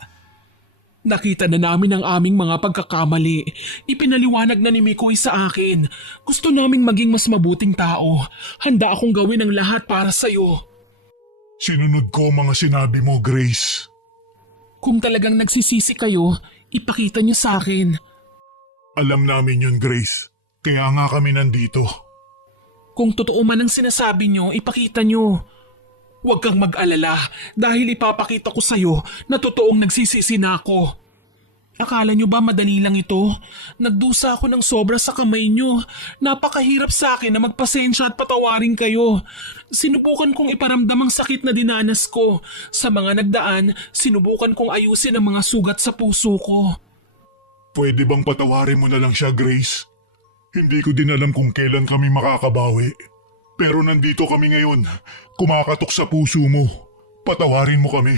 Nakita na namin ang aming mga pagkakamali. Ipinaliwanag na ni Mikoy sa akin. Gusto naming maging mas mabuting tao. Handa akong gawin ang lahat para sa'yo. Sinunod ko ang mga sinabi mo, Grace. Kung talagang nagsisisi kayo, ipakita niyo sa akin. Alam namin yun, Grace. Kaya nga kami nandito. Kung totoo man ang sinasabi niyo, ipakita niyo. Huwag kang mag-alala dahil ipapakita ko sa'yo na totoong nagsisisi na ako. Akala niyo ba madali lang ito? Nagdusa ako ng sobra sa kamay niyo. Napakahirap sa akin na magpasensya at patawarin kayo. Sinubukan kong iparamdam ang sakit na dinanas ko. Sa mga nagdaan, sinubukan kong ayusin ang mga sugat sa puso ko. Pwede bang patawarin mo na lang siya, Grace? Hindi ko din alam kung kailan kami makakabawi. Pero nandito kami ngayon, kumakatok sa puso mo. Patawarin mo kami.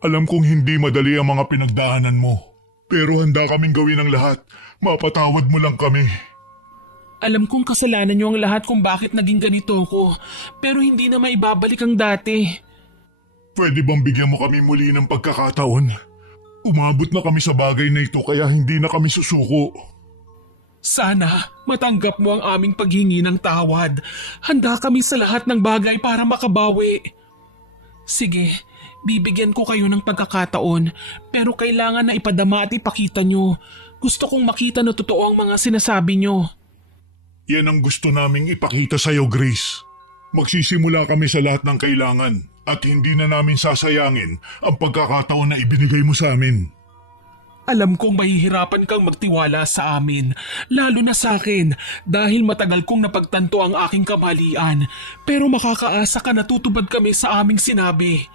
Alam kong hindi madali ang mga pinagdaanan mo. Pero handa kaming gawin ang lahat. Mapatawad mo lang kami. Alam kong kasalanan niyo ang lahat kung bakit naging ganito ako, pero hindi na maibabalik ang dati. Pwede bang bigyan mo kami muli ng pagkakataon? Umabot na kami sa bagay na ito kaya hindi na kami susuko. Sana matanggap mo ang aming paghingi ng tawad. Handa kami sa lahat ng bagay para makabawi. Sige, bibigyan ko kayo ng pagkakataon, pero kailangan na ipadama at ipakita nyo. Gusto kong makita na totoo ang mga sinasabi nyo. Yan ang gusto naming ipakita sa'yo, Grace. Magsisimula kami sa lahat ng kailangan at hindi na namin sasayangin ang pagkakataon na ibinigay mo sa amin. Alam kong mahihirapan kang magtiwala sa amin, lalo na sa akin dahil matagal kong napagtanto ang aking kamalian, pero makakaasa ka na tutupad kami sa aming sinabi.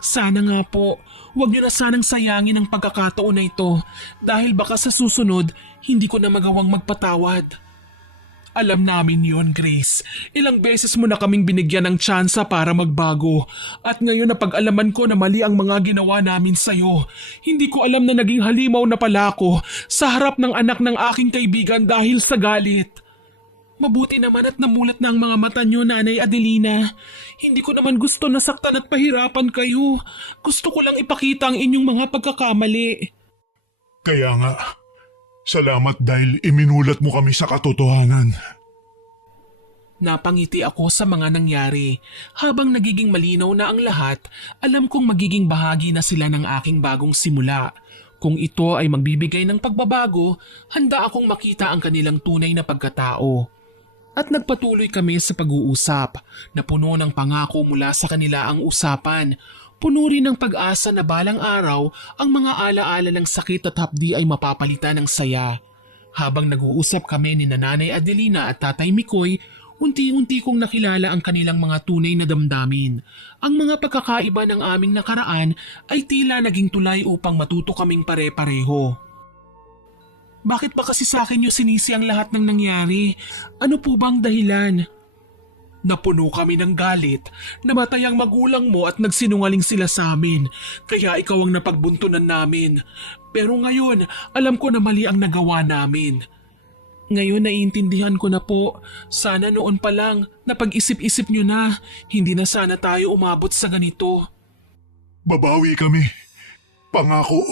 Sana nga po, huwag niyo na sanang sayangin ang pagkakataon na ito dahil baka sa susunod hindi ko na magawang magpatawad. Alam namin yon, Grace. Ilang beses mo na kaming binigyan ng tsansa para magbago. At ngayon napag-alaman ko na mali ang mga ginawa namin sa'yo. Hindi ko alam na naging halimaw na pala ako sa harap ng anak ng aking kaibigan dahil sa galit. Mabuti naman at namulat na ang mga mata niyo, Nanay Adelina. Hindi ko naman gusto na saktan at pahirapan kayo. Gusto ko lang ipakita ang inyong mga pagkakamali. Kaya nga, salamat dahil iminulat mo kami sa katotohanan. Napangiti ako sa mga nangyari. Habang nagiging malinaw na ang lahat, alam kong magiging bahagi na sila ng aking bagong simula. Kung ito ay magbibigay ng pagbabago, handa akong makita ang kanilang tunay na pagkatao. At nagpatuloy kami sa pag-uusap na puno ng pangako mula sa kanila ang usapan. Puno rin ng pag-asa na balang araw ang mga alaala ng sakit at hapdi ay mapapalitan ng saya. Habang nag-uusap kami ni Nanay Adelina at Tatay Mikoy, unti-unti kong nakilala ang kanilang mga tunay na damdamin. Ang mga pagkakaiba ng aming nakaraan ay tila naging tulay upang matuto kaming pare-pareho. Bakit ba kasi sa akin yung sinisi ang lahat ng nangyari? Ano po bang dahilan? Napuno kami ng galit, namatay ang magulang mo at nagsinungaling sila sa amin, kaya ikaw ang napagbuntunan namin. Pero ngayon, alam ko na mali ang nagawa namin. Ngayon naiintindihan ko na po, sana noon pa lang, napag-isip-isip nyo na, hindi na sana tayo umabot sa ganito. Babawi kami. Pangako.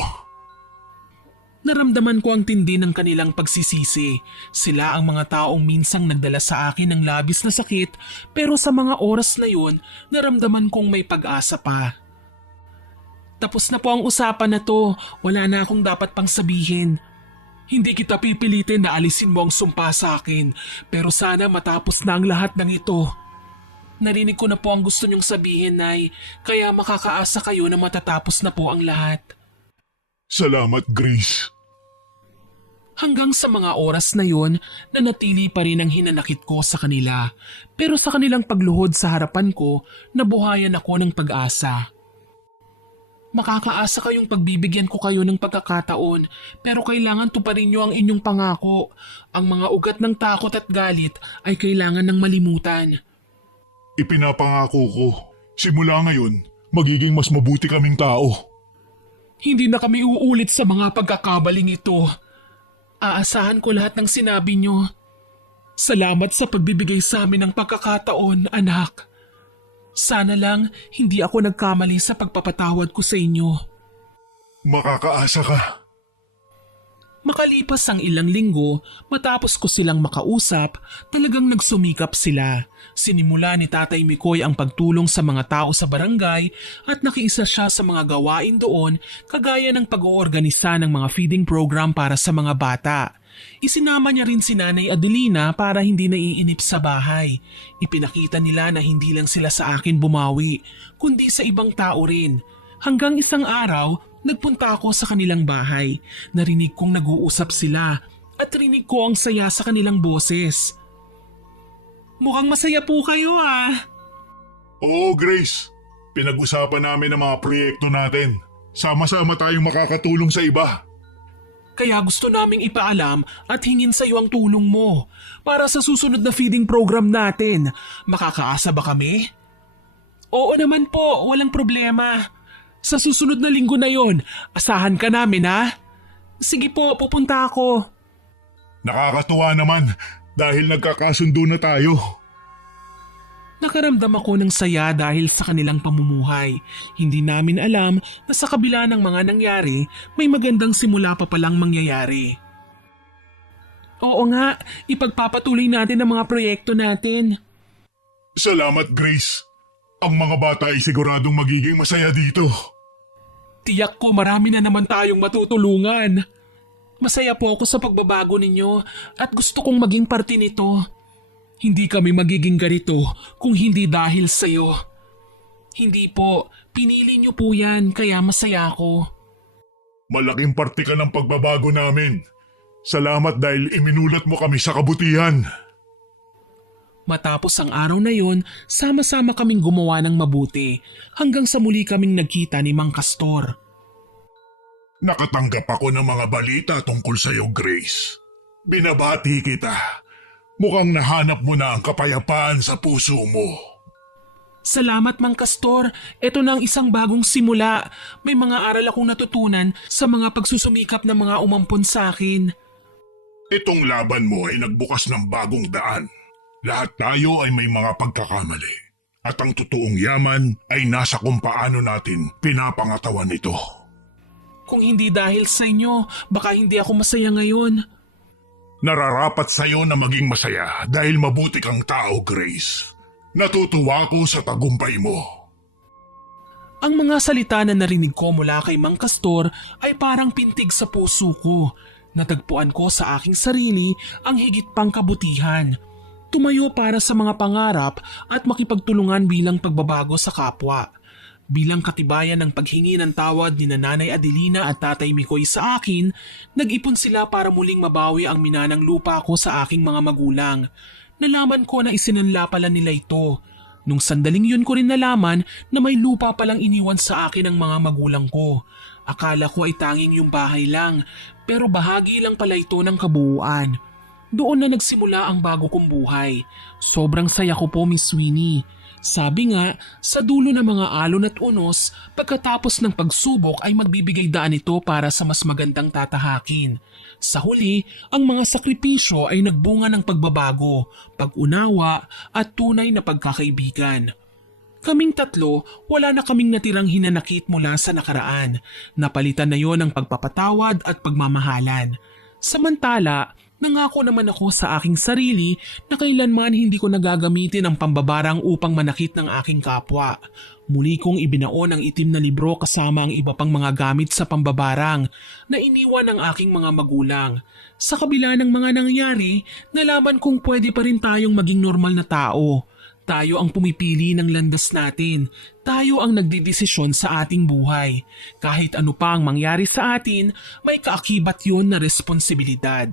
Naramdaman ko ang tindi ng kanilang pagsisisi. Sila ang mga taong minsang nagdala sa akin ng labis na sakit, pero sa mga oras na yun, naramdaman kong may pag-asa pa. Tapos na po ang usapan na to, wala na akong dapat pang sabihin. Hindi kita pipilitin na alisin mo ang sumpa sa akin, pero sana matapos na ang lahat ng ito. Narinig ko na po ang gusto niyong sabihin, Nay, kaya makakaasa kayo na matatapos na po ang lahat. Salamat, Grace. Hanggang sa mga oras na yon, nanatili pa rin ang hinanakit ko sa kanila. Pero sa kanilang pagluhod sa harapan ko, nabuhayan ako ng pag-asa. Makakaasa kayong pagbibigyan ko kayo ng pagkakataon, pero kailangan tuparin niyo ang inyong pangako. Ang mga ugat ng takot at galit ay kailangan ng malimutan. Ipinapangako ko, simula ngayon, magiging mas mabuti kaming tao. Hindi na kami uulit sa mga pagkakabaling ito. Aasahan ko lahat ng sinabi niyo. Salamat sa pagbibigay sa amin ng pagkakataon, anak. Sana lang hindi ako nagkamali sa pagpapatawad ko sa inyo. Makakaasa ka. Makalipas ang ilang linggo, matapos ko silang makausap, talagang nagsumikap sila. Sinimula ni Tatay Mikoy ang pagtulong sa mga tao sa barangay at nakiisa siya sa mga gawain doon kagaya ng pag-oorganisa ng mga feeding program para sa mga bata. Isinama niya rin si Nanay Adelina para hindi naiinip sa bahay. Ipinakita nila na hindi lang sila sa akin bumawi, kundi sa ibang tao rin. Hanggang isang araw, nagpunta ako sa kanilang bahay. Narinig kong nag-uusap sila at rinig ko ang saya sa kanilang boses. Mukhang masaya po kayo ah. Oo, Grace. Pinag-usapan namin ang mga proyekto natin. Sama-sama tayong makakatulong sa iba. Kaya gusto naming ipaalam at hingin sa iyo ang tulong mo para sa susunod na feeding program natin. Makakaasa ba kami? Oo naman po, walang problema. Sa susunod na linggo na yon, asahan ka namin ha? Sige po, pupunta ako. Nakakatuwa naman dahil nagkakasundo na tayo. Nakaramdam ako ng saya dahil sa kanilang pamumuhay. Hindi namin alam na sa kabila ng mga nangyari, may magandang simula pa palang mangyayari. Oo nga, ipagpapatuloy natin ang mga proyekto natin. Salamat, Grace. Ang mga bata ay siguradong magiging masaya dito. Tiyak ko marami na naman tayong matutulungan. Masaya po ako sa pagbabago ninyo at gusto kong maging parte nito. Hindi kami magiging ganito kung hindi dahil sa'yo. Hindi po, pinili niyo po yan kaya masaya ako. Malaking parte ka ng pagbabago namin. Salamat dahil iminulat mo kami sa kabutihan. Matapos ang araw na yon, sama-sama kaming gumawa ng mabuti hanggang sa muli kaming nagkita ni Mang Castor. Nakatanggap ako ng mga balita tungkol sa iyo, Grace. Binabati kita. Mukhang nahanap mo na ang kapayapaan sa puso mo. Salamat Mang Castor, ito na ang isang bagong simula. May mga aral akong natutunan sa mga pagsusumikap ng mga umampon sa akin. Itong laban mo ay nagbukas ng bagong daan. Lahat tayo ay may mga pagkakamali. At ang totoong yaman ay nasa kung paano natin pinapangatawan ito. Kung hindi dahil sa inyo, baka hindi ako masaya ngayon. Nararapat sa iyo na maging masaya dahil mabuti kang tao, Grace. Natutuwa ako sa tagumpay mo. Ang mga salita na narinig ko mula kay Mang Castor ay parang pintig sa puso ko. Natagpuan ko sa aking sarili ang higit pang kabutihan. Tumayo para sa mga pangarap at makipagtulungan bilang pagbabago sa kapwa. Bilang katibayan ng paghingi ng tawad ni Nanay Adelina at Tatay Mikoy sa akin, nag-ipon sila para muling mabawi ang minanang lupa ko sa aking mga magulang. Nalaman ko na isinanla pala nila ito. Nung sandaling yun ko rin nalaman na may lupa palang iniwan sa akin ng mga magulang ko. Akala ko ay tanging yung bahay lang, pero bahagi lang pala ito ng kabuuan. Doon na nagsimula ang bago kong buhay. Sobrang saya ko po, Miss Winnie. Sabi nga, sa dulo ng mga alon at unos, pagkatapos ng pagsubok ay magbibigay daan ito para sa mas magandang tatahakin. Sa huli, ang mga sakripisyo ay nagbunga ng pagbabago, pag-unawa at tunay na pagkakaibigan. Kaming tatlo, wala na kaming natirang hinanakit mula sa nakaraan. Napalitan na yon ng pagpapatawad at pagmamahalan. Samantala, nangako naman ako sa aking sarili na kailanman hindi ko nagagamitin ang pambabarang upang manakit ng aking kapwa. Muli kong ibinaon ang itim na libro kasama ang iba pang mga gamit sa pambabarang na iniwan ng aking mga magulang. Sa kabila ng mga nangyari, nalaman kong pwede pa rin tayong maging normal na tao. Tayo ang pumipili ng landas natin. Tayo ang nagdidesisyon sa ating buhay. Kahit ano pa ang mangyari sa atin, may kaakibat yon na responsibilidad.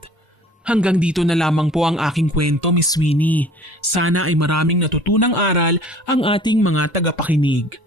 Hanggang dito na lamang po ang aking kwento, Miss Winnie. Sana ay maraming natutunang aral ang ating mga tagapakinig.